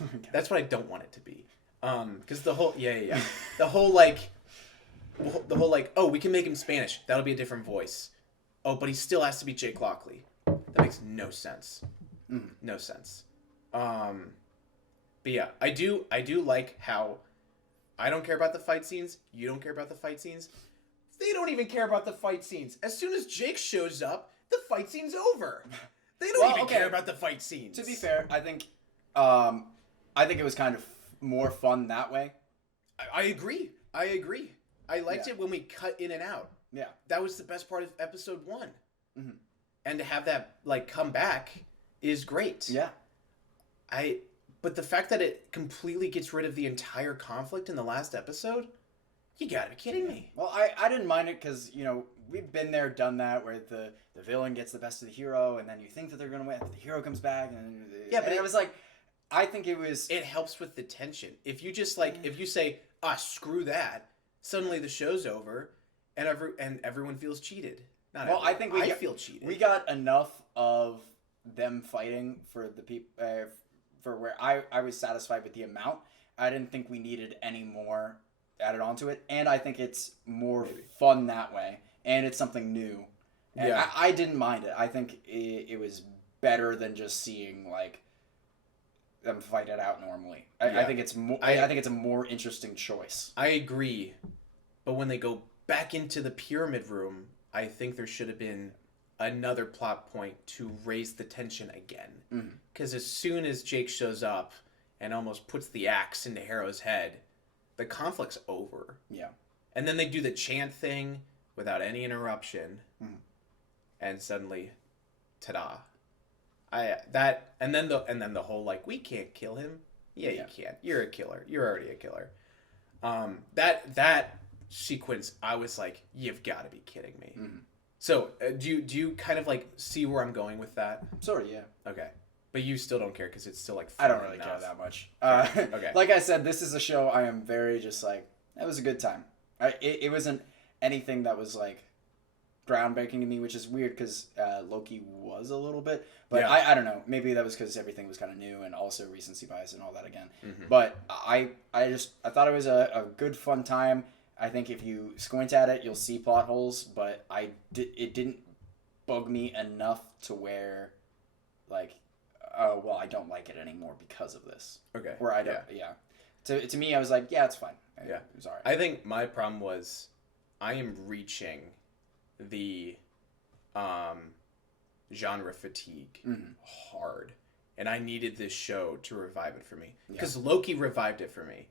Okay. That's what I don't want it to be. Because the whole the whole oh, we can make him Spanish. That'll be a different voice. Oh, but he still has to be Jake Lockley. That makes no sense. No sense. But yeah, I do like how I don't care about the fight scenes. You don't care about the fight scenes. They don't even care about the fight scenes. As soon as Jake shows up, the fight scene's over. They don't even care about the fight scenes. To be fair, I think it was kind of more fun that way. I agree. I liked it when we cut in and out. Yeah. That was the best part of episode 1. Mm-hmm. And to have that come back is great. Yeah. But the fact that it completely gets rid of the entire conflict in the last episode, you gotta be kidding me. Well, I didn't mind it because, we've been there, done that, where the villain gets the best of the hero, and then you think that they're going to win, but the hero comes back, and it was I think it was... It helps with the tension. If you just, if you say, screw that, suddenly the show's over, and everyone feels cheated. I think I feel cheated. We got enough of them fighting for the people, for where I was satisfied with the amount. I didn't think we needed any more added onto it, and I think it's more fun that way, and it's something new. And yeah. I didn't mind it. I think it was better than just seeing them fight it out normally. I think it's more. I think it's a more interesting choice. I agree, but when they go back into the pyramid room, I think there should have been another plot point to raise the tension again. Because as soon as Jake shows up and almost puts the axe into Harrow's head, the conflict's over. Yeah. And then they do the chant thing without any interruption. And suddenly, ta-da. And then the whole we can't kill him. Yeah, you can't. You're a killer. You're already a killer. That sequence, I was like, you've got to be kidding me. So, do you kind of see where I'm going with that? Sort of, yeah. Okay. But you still don't care because it's still I don't really care that much. Okay. Like I said, this is a show I am very just that was a good time. It wasn't anything that was groundbreaking to me, which is weird because Loki was a little bit. But yeah. I don't know. Maybe that was because everything was kind of new and also recency bias and all that again. But I thought it was a good fun time. I think if you squint at it, you'll see plot holes, but it didn't bug me enough to where oh, well, I don't like it anymore because of this. Okay. Where I don't, yeah. To me, I was like, yeah, it's fine. Yeah. It was all right. I think my problem was I am reaching the genre fatigue hard. And I needed this show to revive it for me. Because Loki revived it for me.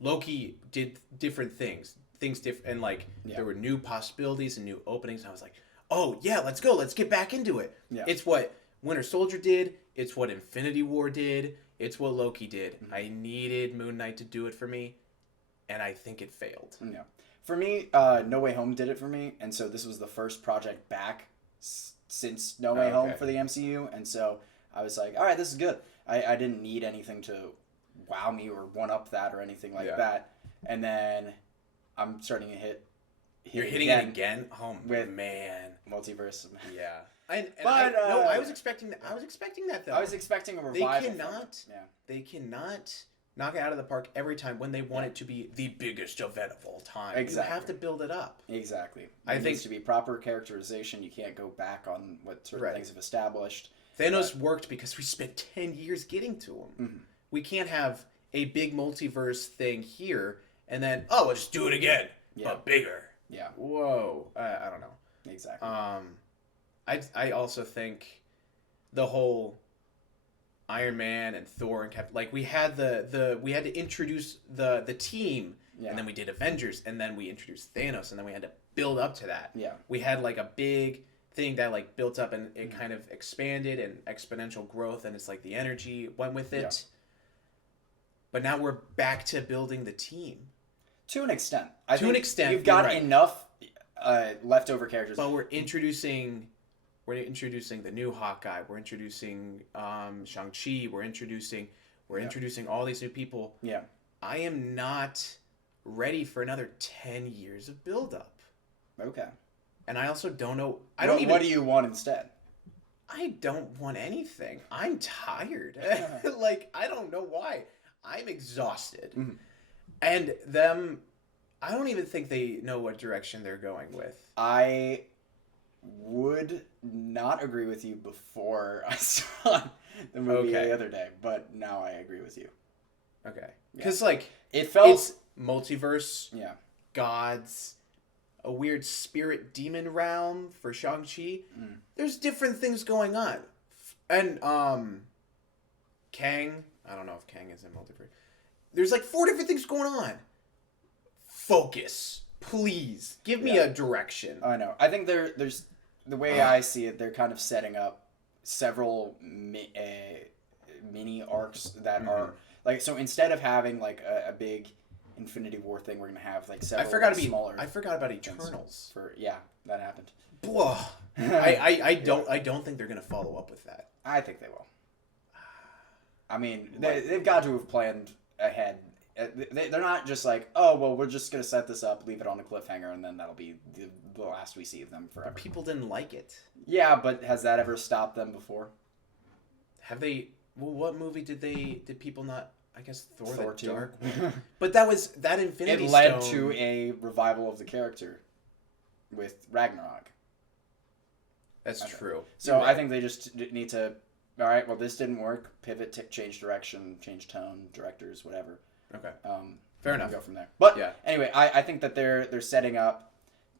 Loki did different things. And there were new possibilities and new openings. And I was like, oh, yeah, let's go. Let's get back into it. Yeah. It's what Winter Soldier did. It's what Infinity War did. It's what Loki did. I needed Moon Knight to do it for me, and I think it failed. Yeah. for me, No Way Home did it for me, and so this was the first project back since No Way Home for the MCU, and so I was like, all right, this is good. I didn't need anything to wow me or one up that or anything like that, and then I'm starting to hit. You're hitting it again? Oh man, Multiverse. Yeah. I was expecting that. I was expecting that though. I was expecting a revival. They cannot knock it out of the park every time when they want it to be the biggest event of all time. Exactly. You have to build it up. Exactly. It needs to be proper characterization. You can't go back on what certain things have established. Thanos worked because we spent 10 years getting to him. Mm-hmm. We can't have a big multiverse thing here and then, we'll just do it again, but bigger. Yeah. Whoa. I don't know. Exactly. I also think the whole Iron Man and Thor and Captain, like we had we had to introduce the team, and then we did Avengers, and then we introduced Thanos, and then we had to build up to that. Yeah. We had like a big thing that like built up and it kind of expanded and exponential growth, and it's like the energy went with it. Yeah. But now we're back to building the team. To an extent. You've got enough leftover characters. But we're introducing the new Hawkeye. We're introducing Shang-Chi. We're introducing all these new people. Yeah. I am not ready for another 10 years of build-up. Okay. And I also don't know... What do you want instead? I don't want anything. I'm tired. Like, I don't know why. I'm exhausted. Mm-hmm. And I don't even think they know what direction they're going with. I would not agree with you before I saw the movie the other day, but now I agree with you. Okay. Because, like, it's multiverse, gods, a weird spirit demon realm for Shang-Chi. Mm. There's different things going on. And, Kang, I don't know if Kang is in multiverse. There's like 4 different things going on. Focus. Please. Give me a direction. I know. I think there's the way I see it, they're kind of setting up several mini arcs that are like, so instead of having like a big Infinity War thing, we're gonna have like several smaller. I forgot about Eternals. That happened. Whoa. I don't think they're gonna follow up with that. I think they will. I mean, they've got to have planned ahead. They're not just like, oh, well, we're just going to set this up, leave it on a cliffhanger, and then that'll be the last we see of them forever. But people didn't like it. Yeah, but has that ever stopped them before? Have they... Well, what movie did people not... I guess Thor 2. Dark... But that Infinity Stone... It led to a revival of the character with Ragnarok. That's true. So I think they just need to... All right, well, this didn't work. Pivot, change direction, change tone, directors, whatever. Okay. Fair enough. Go from there. But anyway, I think that they're setting up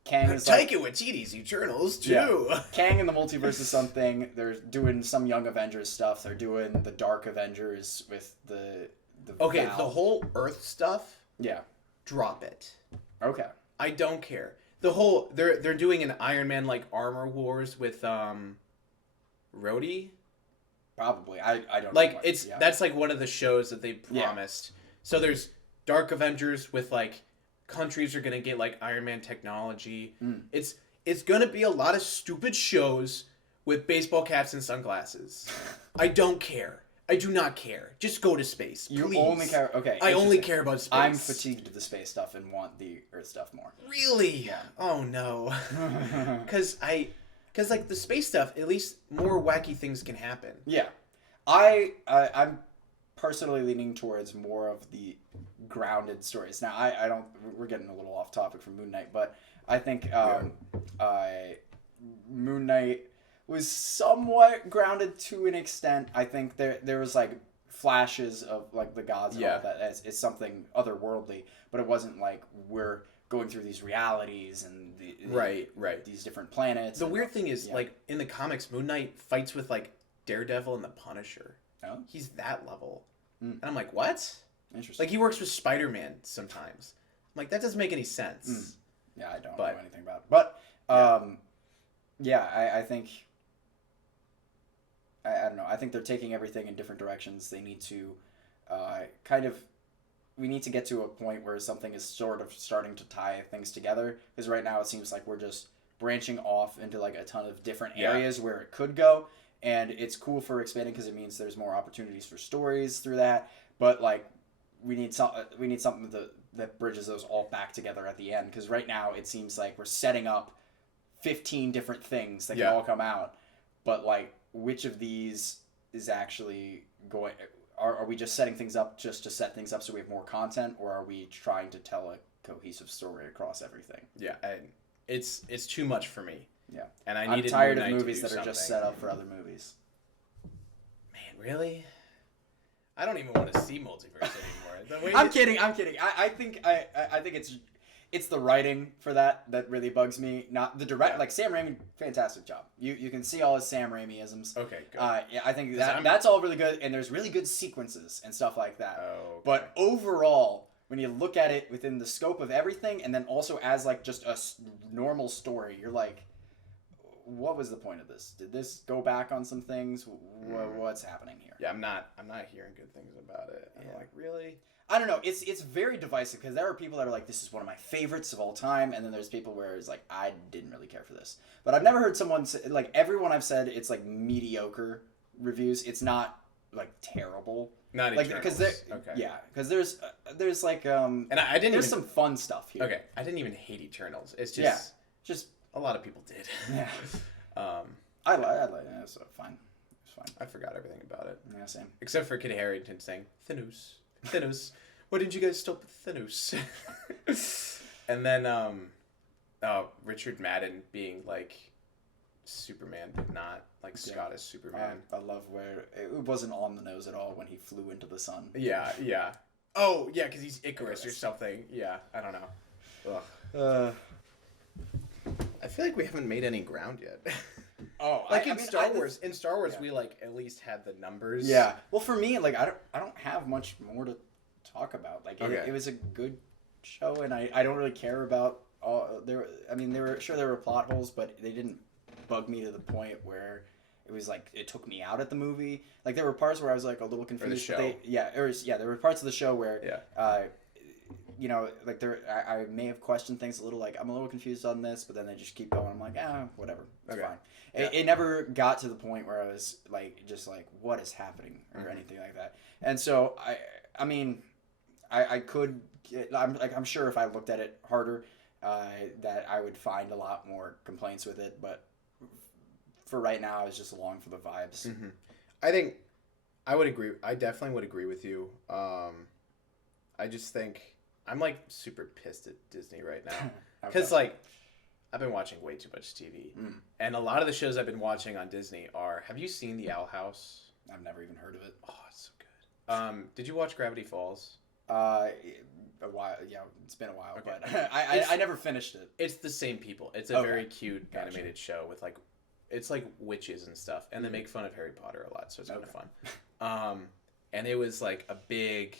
Kang is Taika Waititi's Eternals too. Yeah. Kang in the multiverse is something. They're doing some Young Avengers stuff. They're doing the Dark Avengers with the the whole Earth stuff. Yeah. Drop it. Okay. I don't care. The whole they're doing an Iron Man like Armor Wars with Rhodey. Probably. I don't like know. That's like one of the shows that they promised. So there's Dark Avengers with like countries are gonna get like Iron Man technology. Mm. It's gonna be a lot of stupid shows with baseball caps and sunglasses. I don't care. I do not care. Just go to space. Please. You only care. Okay. I only care about space. I'm fatigued of the space stuff and want the Earth stuff more. Really? Yeah. Oh no. Because like the space stuff, at least more wacky things can happen. Yeah. I'm personally leaning towards more of the grounded stories. Now, I don't... We're getting a little off topic from Moon Knight, but I think Moon Knight was somewhat grounded to an extent. I think there was like flashes of like the gods and all that as something otherworldly, but it wasn't like we're going through these realities and these different planets. The weird thing is like in the comics, Moon Knight fights with like Daredevil and the Punisher. Oh? He's that level. Mm. And I'm like, what? Interesting. Like he works with Spider-Man sometimes. I'm like, that doesn't make any sense. Mm. Yeah, I don't know anything about it. But I think I don't know. I think they're taking everything in different directions. They need to kind of we need to get to a point where something is sort of starting to tie things together, because right now it seems like we're just branching off into like a ton of different areas where it could go, and it's cool for expanding because it means there's more opportunities for stories through that, but like we need something that bridges those all back together at the end, because right now it seems like we're setting up 15 different things that can all come out, but like which of these is actually going... Are we just setting things up just to set things up so we have more content, or are we trying to tell a cohesive story across everything? Yeah, it's too much for me. Yeah, and I'm tired of movies that are just set up for other movies. Man, really? I don't even want to see Multiverse anymore. I'm kidding. I think it's the writing for that really bugs me. Not the direct. Like Sam Raimi, fantastic job. You can see all his Sam Raimi-isms. Okay, good. Yeah, I think that's all really good, and there's really good sequences and stuff like that. Oh, okay. But overall, when you look at it within the scope of everything, and then also as like just a normal story, you're like, what was the point of this? Did this go back on some things? What's happening here? Yeah, I'm not hearing good things about it. I'm like, really? I don't know. It's very divisive, because there are people that are like, this is one of my favorites of all time, and then there's people where it's like, I didn't really care for this. But I've never heard someone say, like, everyone I've said it's like mediocre reviews. It's not like terrible. Not like because okay. Yeah, because there's like and I didn't. There's some fun stuff here. Okay, I didn't even hate Eternals. It's just just a lot of people did. Yeah. I like it. So fine. It's fine. I forgot everything about it. Yeah, same. Except for Kid Harington saying Thanos. Why didn't you guys stop Thanos? And then Richard Madden being like Superman, but not like Scottish Superman. I love where it wasn't on the nose at all when he flew into the sun. Yeah. Oh, yeah, because he's Icarus or something. Yeah, I don't know. Ugh. I feel like we haven't made any ground yet. Oh, like in Star Wars, we like at least had the numbers. Yeah. Well, for me, like I don't have much more to talk about. Like it was a good show, and I don't really care about all there. I mean, there were plot holes, but they didn't bug me to the point where it was like it took me out at the movie. Like there were parts where I was like a little confused. Or the show. There were parts of the show where like I may have questioned things a little. Like I'm a little confused on this, but then they just keep going. I'm like, whatever, it's fine. Yeah. It never got to the point where I was like, just like, what is happening or anything like that. And so I mean, I'm sure if I looked at it harder, that I would find a lot more complaints with it. But for right now, I was just along for the vibes. Mm-hmm. I think I would agree. I definitely would agree with you. I just think I'm like super pissed at Disney right now because like I've been watching way too much TV, and a lot of the shows I've been watching on Disney are. Have you seen The Owl House? I've never even heard of it. Oh, it's so good. Did you watch Gravity Falls? A while. Yeah, it's been a while, okay. But I never finished it. It's the same people. It's a very cute animated show with like, it's like witches and stuff, and they make fun of Harry Potter a lot, so it's kind of fun. And it was like a big,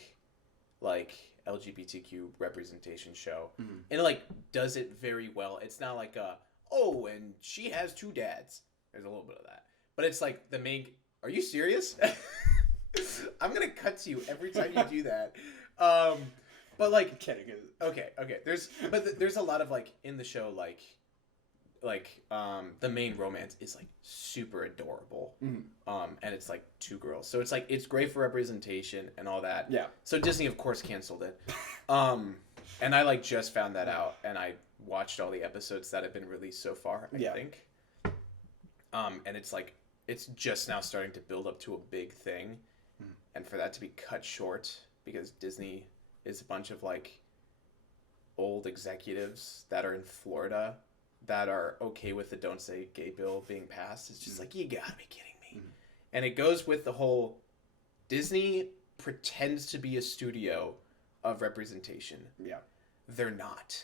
like LGBTQ representation show, and it like does it very well. It's not like and she has two dads. There's a little bit of that, but it's like the main. Are you serious? I'm gonna cut to you every time you do that. But like, kidding. Okay. There's a lot of like in the show, like the main romance is like super adorable. And it's like two girls, so it's like it's great for representation and all that. Yeah. So Disney of course canceled it. And I like just found that out, and I watched all the episodes that have been released so far. I think. And it's like it's just now starting to build up to a big thing, and for that to be cut short because Disney is a bunch of like old executives that are in Florida that are okay with the Don't Say Gay bill being passed. It's just like, you gotta be kidding me. And it goes with the whole Disney pretends to be a studio of representation. Yeah. They're not.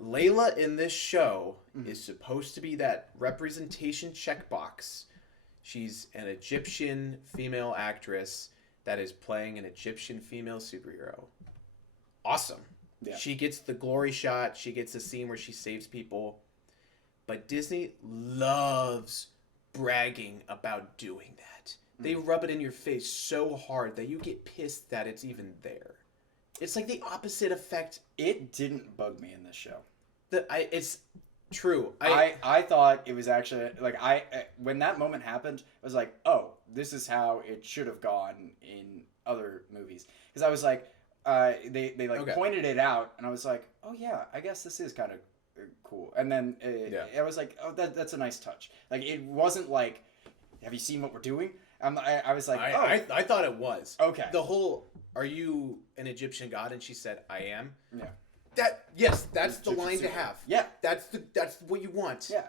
Layla in this show is supposed to be that representation checkbox. She's an Egyptian female actress that is playing an Egyptian female superhero. Awesome. Yeah. She gets the glory shot. She gets the scene where she saves people. But Disney loves bragging about doing that. They rub it in your face so hard that you get pissed that it's even there. It's like the opposite effect. It didn't bug me in this show. It's true. I thought it was actually like when that moment happened, I was like, oh, this is how it should have gone in other movies. Because I was like, they pointed it out, and I was like, oh yeah, I guess this is kind of cool. And then I was like, oh, that's a nice touch. Like it wasn't like, have you seen what we're doing? I was like, I thought it was okay. The whole, are you an Egyptian god? And she said, I am. Yeah. That's the line to have. Yeah. That's what you want. Yeah.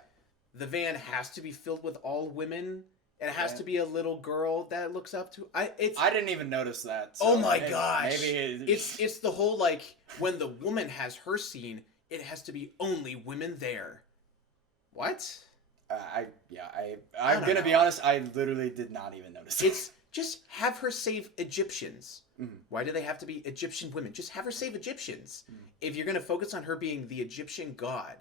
The van has to be filled with all women. It has to be a little girl that looks up to. I didn't even notice that. So oh my gosh! Maybe it's the whole like when the woman has her scene, it has to be only women there. What? I'm gonna be honest. I literally did not even notice. It's just have her save Egyptians. Mm-hmm. Why do they have to be Egyptian women? Just have her save Egyptians. Mm-hmm. If you're gonna focus on her being the Egyptian god.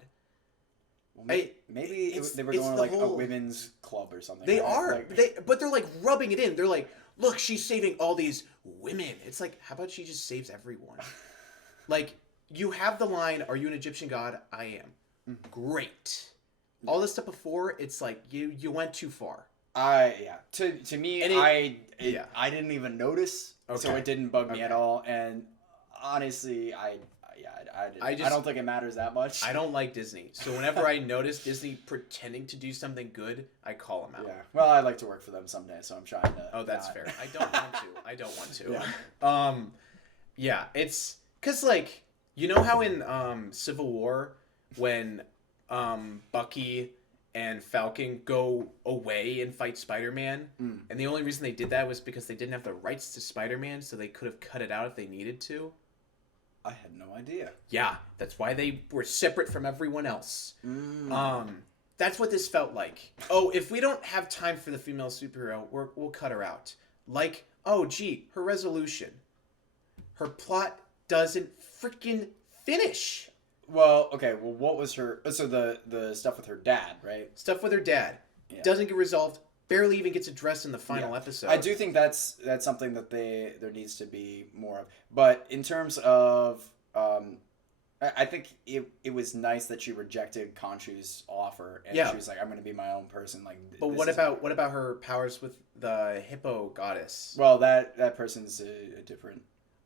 Well, maybe they were going like a women's club or something. They are, but they're like rubbing it in. They're like, look, she's saving all these women. It's like, how about she just saves everyone? Like, you have the line, "Are you an Egyptian god?" I am. Mm-hmm. Great. All this stuff before, it's like you went too far. To me, I didn't even notice, so it didn't bug me at all. And honestly, I don't think it matters that much. I don't like Disney, so whenever I notice Disney pretending to do something good, I call them out. Yeah. Well, I'd like to work for them someday, so I'm trying to. Oh, that's fair. I don't want to. Yeah. It's because like you know how in Civil War when Bucky and Falcon go away and fight Spider-Man, and the only reason they did that was because they didn't have the rights to Spider-Man, so they could have cut it out if they needed to. I had no idea. Yeah, that's why they were separate from everyone else. That's what this felt like. Oh, if we don't have time for the female superhero, we'll cut her out. Like, oh, gee, her resolution. Her plot doesn't freaking finish. Well, okay, well, what was her... So the stuff with her dad, right? Stuff with her dad. Yeah. Doesn't get resolved. Barely even gets addressed in the final episode. I do think that's something that there needs to be more of. But in terms of... I think it was nice that she rejected Khonshu's offer. And she was like, I'm going to be my own person. Like, but what about her powers with the hippo goddess? Well, that person's a different...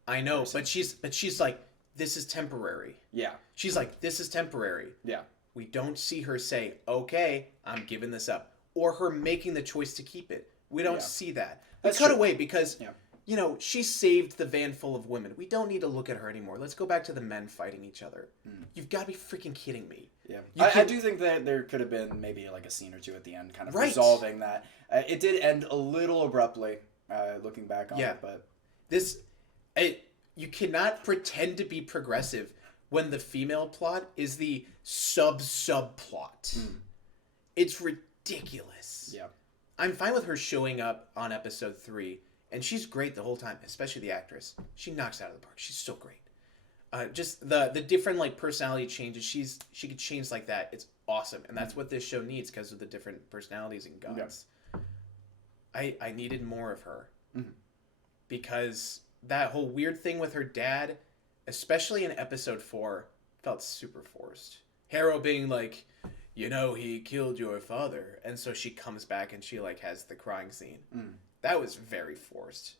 I know, person. but she's like... This is temporary. Yeah. She's like, this is temporary. Yeah. We don't see her say, okay, I'm giving this up. Or her making the choice to keep it. We don't see that. Let's cut away because, you know, she saved the van full of women. We don't need to look at her anymore. Let's go back to the men fighting each other. You've got to be freaking kidding me. Yeah. I do think that there could have been maybe like a scene or two at the end kind of resolving that. It did end a little abruptly, looking back on it. But you cannot pretend to be progressive when the female plot is the subplot. It's ridiculous. Yeah. I'm fine with her showing up on episode 3, and she's great the whole time, especially the actress. She knocks it out of the park. She's so great. Just the different like personality changes. She could change like that. It's awesome, and that's what this show needs because of the different personalities and gods. Yeah. I needed more of her because that whole weird thing with her dad, especially in episode 4, felt super forced. Harrow being like, you know, he killed your father, and so she comes back and she like has the crying scene. That was very forced.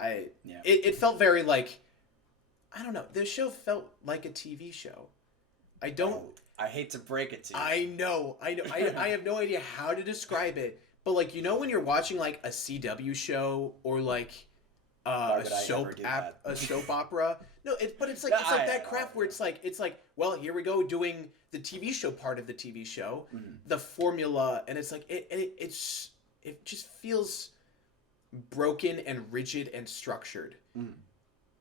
It felt very like, I don't know. This show felt like a TV show. I hate to break it to you. I know. I have no idea how to describe it, but like, you know, when you're watching like a CW show or like a soap opera. No, it's like that crap where it's like, well, here we go doing the TV show part of the TV show, the formula, and it's like it just feels broken and rigid and structured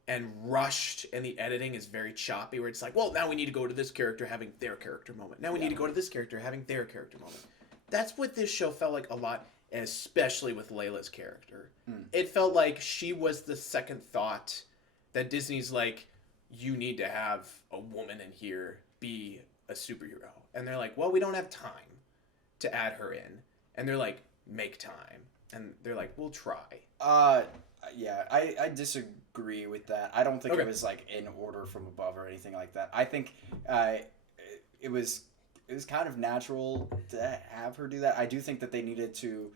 and rushed, and the editing is very choppy. Where it's like, well, now we need to go to this character having their character moment. Now we need to go to this character having their character moment. That's what this show felt like a lot. Especially with Layla's character. It felt like she was the second thought that Disney's like, you need to have a woman in here be a superhero. And they're like, well, we don't have time to add her in. And they're like, make time. and they're like, we'll try. Yeah, I disagree with that. I don't think it was like in order from above or anything like that. I think it was kind of natural to have her do that. I do think that they needed to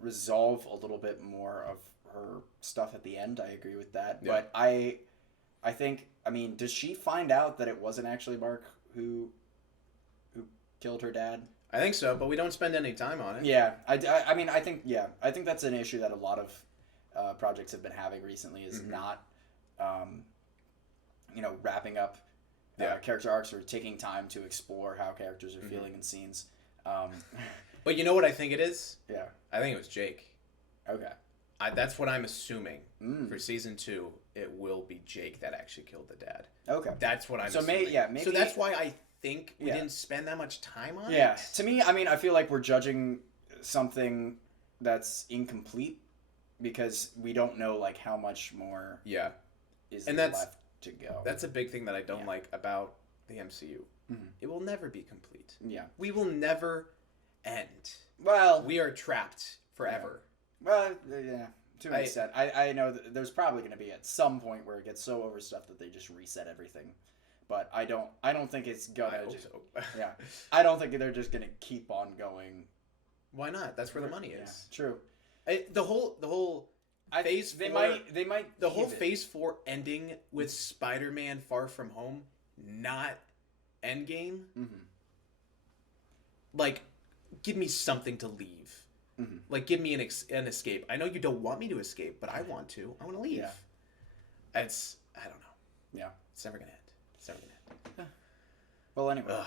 resolve a little bit more of her stuff at the end. I agree with that. Yeah. But I think, I mean, does she find out that it wasn't actually Mark who killed her dad? I think so, but we don't spend any time on it. Yeah, I mean, I think that's an issue that a lot of projects have been having recently is not, wrapping up character arcs or taking time to explore how characters are feeling in scenes. But you know what I think it is? Yeah. I think it was Jake. Okay. That's what I'm assuming for season 2. It will be Jake that actually killed the dad. Okay. That's what I'm assuming. Maybe. So that's why I think we didn't spend that much time on it. Yeah. To me, I mean, I feel like we're judging something that's incomplete because we don't know like how much more is left to go. That's a big thing that I don't like about the MCU. It will never be complete. Yeah. We will never end. Well, we are trapped forever. Yeah. Well, yeah. To an extent, I know that there's probably going to be at some point where it gets so overstuffed that they just reset everything. But I don't think it's gonna. I hope so. Yeah, I don't think they're just gonna keep on going. Why not? That's where the money is. Yeah, true. The whole phase they 4, might the whole phase 4 ending with Spider-Man Far From Home, not Endgame. Like, give me something to leave. Like, give me an escape. I know you don't want me to escape, but I want to. I want to leave. Yeah. I don't know. Yeah. It's never gonna end. It's never gonna end. Well, anyway.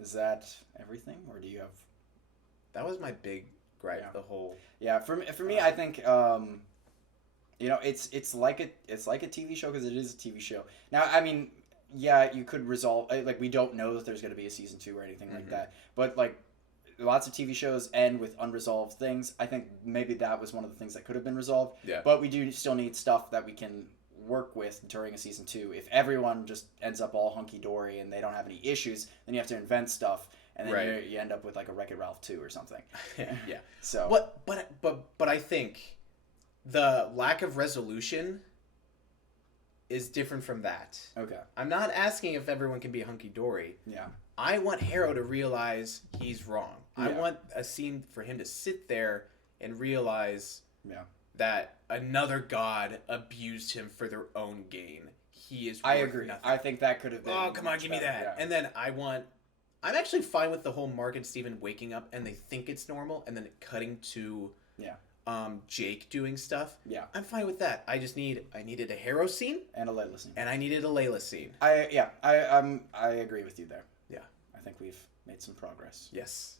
Is that everything, or do you have? That was my big gripe. Yeah. The whole. Yeah, for me, I think it's like a TV show because it is a TV show. Now, I mean, yeah, you could resolve like we don't know that there's gonna be a season 2 or anything like that, but like. Lots of TV shows end with unresolved things. I think maybe that was one of the things that could have been resolved. Yeah. But we do still need stuff that we can work with during a season 2. If everyone just ends up all hunky-dory and they don't have any issues, then you have to invent stuff, and then you end up with like a Wreck-It Ralph 2 or something. Yeah. So. But I think the lack of resolution is different from that. Okay. I'm not asking if everyone can be hunky-dory. Yeah. I want Harrow to realize he's wrong. Yeah. I want a scene for him to sit there and realize that another god abused him for their own gain. He is worth I agree. Nothing. I think that could have been... Oh, come on, give me that. Yeah. And then I'm actually fine with the whole Mark and Steven waking up and they think it's normal and then cutting to Jake doing stuff. Yeah. I'm fine with that. I needed a Harrow scene. And a Layla scene. And I needed a Layla scene. I agree with you there. Yeah. I think we've made some progress. Yes.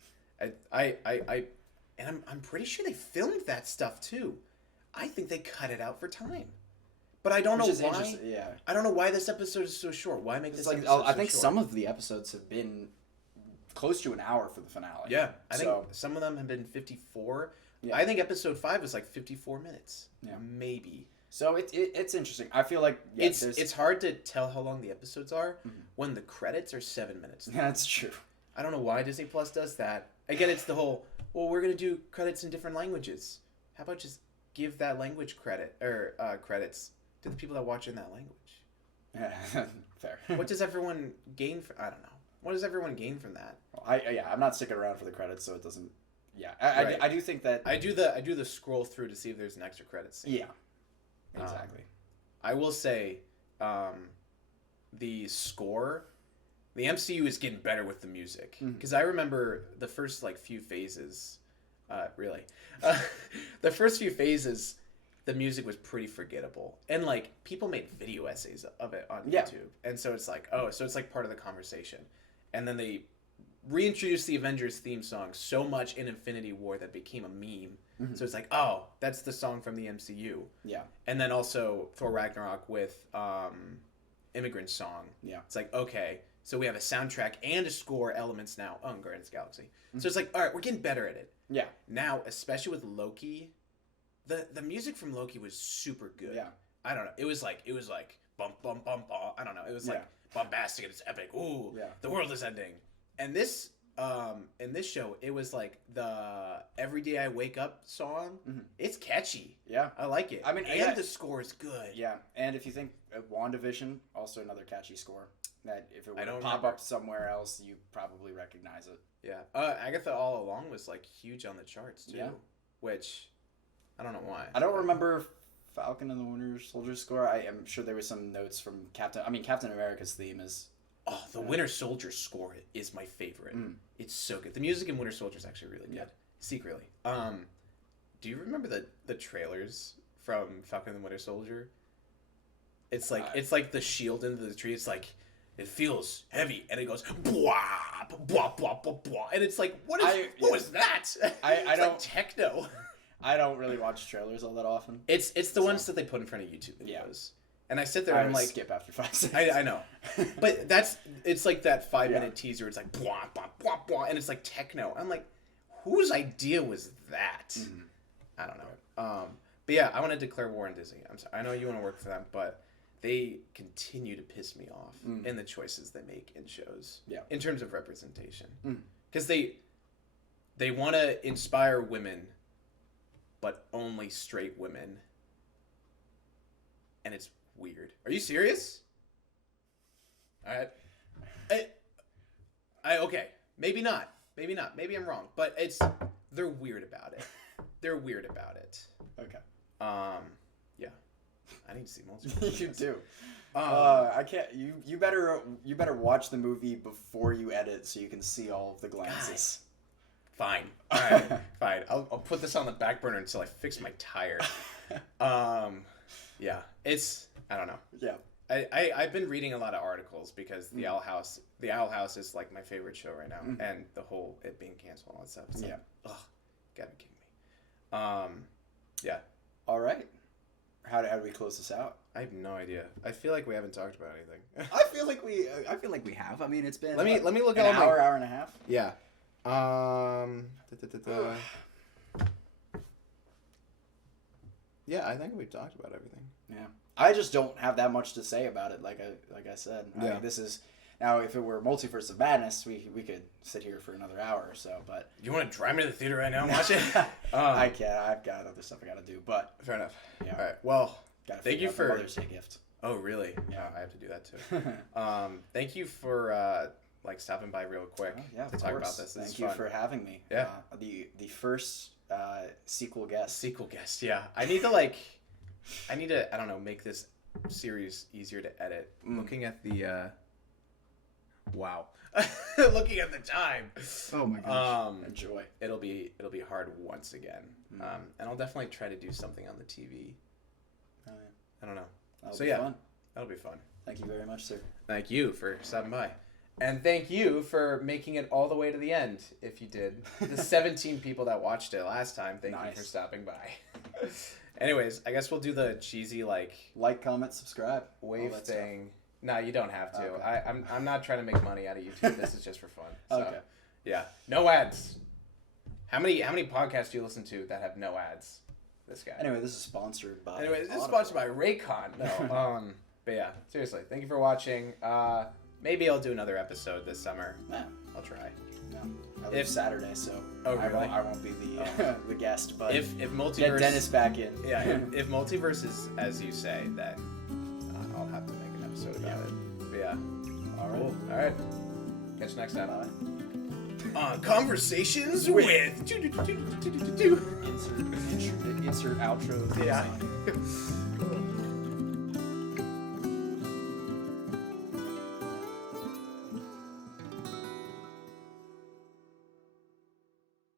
I'm pretty sure they filmed that stuff too. I think they cut it out for time. But I don't know why. Yeah. I don't know why this episode is so short. Why make this episode so short? I think some of the episodes have been close to an hour for the finale. Yeah. I think some of them have been 54. Yeah. I think episode 5 was like 54 minutes. Yeah. Maybe. So it's interesting. I feel like it's hard to tell how long the episodes are when the credits are 7 minutes long. That's true. I don't know why Disney Plus does that. Again, it's the whole, well, we're going to do credits in different languages. How about just give that language credits to the people that watch in that language? Yeah, fair. What does everyone gain from, I don't know. What does everyone gain from that? Well, I'm not sticking around for the credits, so it doesn't. Yeah, I do think that I do the scroll through to see if there's an extra credits scene. Yeah. Exactly. I will say, the score, the MCU is getting better with the music. Because I remember the first few phases, the first few phases, the music was pretty forgettable, and people made video essays of it on YouTube, and so it's part of the conversation, and then they reintroduced the Avengers theme song so much in Infinity War that became a meme. So it's that's the song from the MCU. Yeah. And then also Thor Ragnarok with Immigrant Song. Yeah. It's okay, so we have a soundtrack and a score elements now on Guardians of the Galaxy. So it's all right, we're getting better at it. Yeah. Now, especially with Loki, the music from Loki was super good. Yeah. I don't know. It was like bum bum bum bum. I don't know. It was bombastic and it's epic. Ooh, the world is ending. And this in this show, it was like the Every Day I Wake Up song. Mm-hmm. It's catchy. Yeah. I like it. I mean, and the score is good. Yeah. And if you think WandaVision, also another catchy score. That if it would pop up somewhere else, you probably recognize it. Yeah. Agatha All Along was like huge on the charts too. Yeah. Which I don't know why. I don't remember Falcon and the Winter Soldier score. I am sure there was some notes from Captain America's theme is... Oh, the Winter Soldier score is my favorite. Mm. It's so good. The music in Winter Soldier is actually really good. Yeah. Secretly. Do you remember the trailers from Falcon and the Winter Soldier? It's like the shield into the tree. It's like, it feels heavy, and it goes blah blah blah blah blah, and it's like, what was that? I don't like techno. I don't really watch trailers all that often. It's the ones that they put in front of YouTube videos. Yeah. And I sit there and I'm like, skip after 5 seconds. I know. But it's like that 5-minute teaser. It's like blah blah blah blah, and it's like techno. I'm like, whose idea was that? Mm-hmm. I don't know. But yeah, I want to declare war on Disney. I'm sorry. I know you want to work for them, but they continue to piss me off in the choices they make in shows. Yeah. In terms of representation. Because they want to inspire women, but only straight women. And it's weird. Are you serious? All right. Okay. Maybe not. Maybe I'm wrong. But they're weird about it. Okay. Yeah. I need to see Multiverse. You do. I can't. You better watch the movie before you edit so you can see all of the glances. Fine. All right. Fine. I'll put this on the back burner until I fix my tire. Yeah. I don't know. Yeah. I've been reading a lot of articles because the Owl House is like my favorite show right now, and the whole it being canceled and all that stuff. It's like, ugh, gotta be kidding me. Yeah. All right. How do we close this out? I have no idea. I feel like we haven't talked about anything. I feel like we have. I mean, it's been let me look at an hour and a half. Yeah. Yeah, I think we've talked about everything. Yeah. I just don't have that much to say about it. Like I said, yeah. This is now. If it were Multiverse of Madness, we could sit here for another hour or so. But you want to drive me to the theater right now and watch it? I can't. I've got other stuff I got to do. But fair enough. Yeah. All right. Well, thank you for Mother's Day gift. Oh, really? Yeah, I have to do that too. Thank you for stopping by real quick to talk about this. Thank you for having me. Yeah. The first sequel guest. Yeah. I need to I don't know, make this series easier to edit. Looking at the wow. Looking at the time. Oh my gosh. Enjoy. It'll be hard once again. And I'll definitely try to do something on the TV. Oh, yeah. I don't know. That'll be fun. That'll be fun. Thank you very much, sir. Thank you for stopping by. And thank you for making it all the way to the end, if you did. The 17 people that watched it last time, thank you for stopping by. Anyways, I guess we'll do the cheesy, like, comment, subscribe, wave thing. No, you don't have to. Okay. I'm not trying to make money out of YouTube. This is just for fun. So, okay. Yeah. No ads. How many podcasts do you listen to that have no ads? This guy. Anyway, this is sponsored by Raycon. No. But yeah, seriously, thank you for watching. Maybe I'll do another episode this summer. Yeah. I'll try. No. I leave Saturday, so really? I won't be the guest, but if Multiverse, get Dennis back in. Yeah, if Multiverse is as you say, then I'll have to make an episode about it. But yeah. All right. Cool. All right. Catch you next time. Conversations with insert outro. Yeah.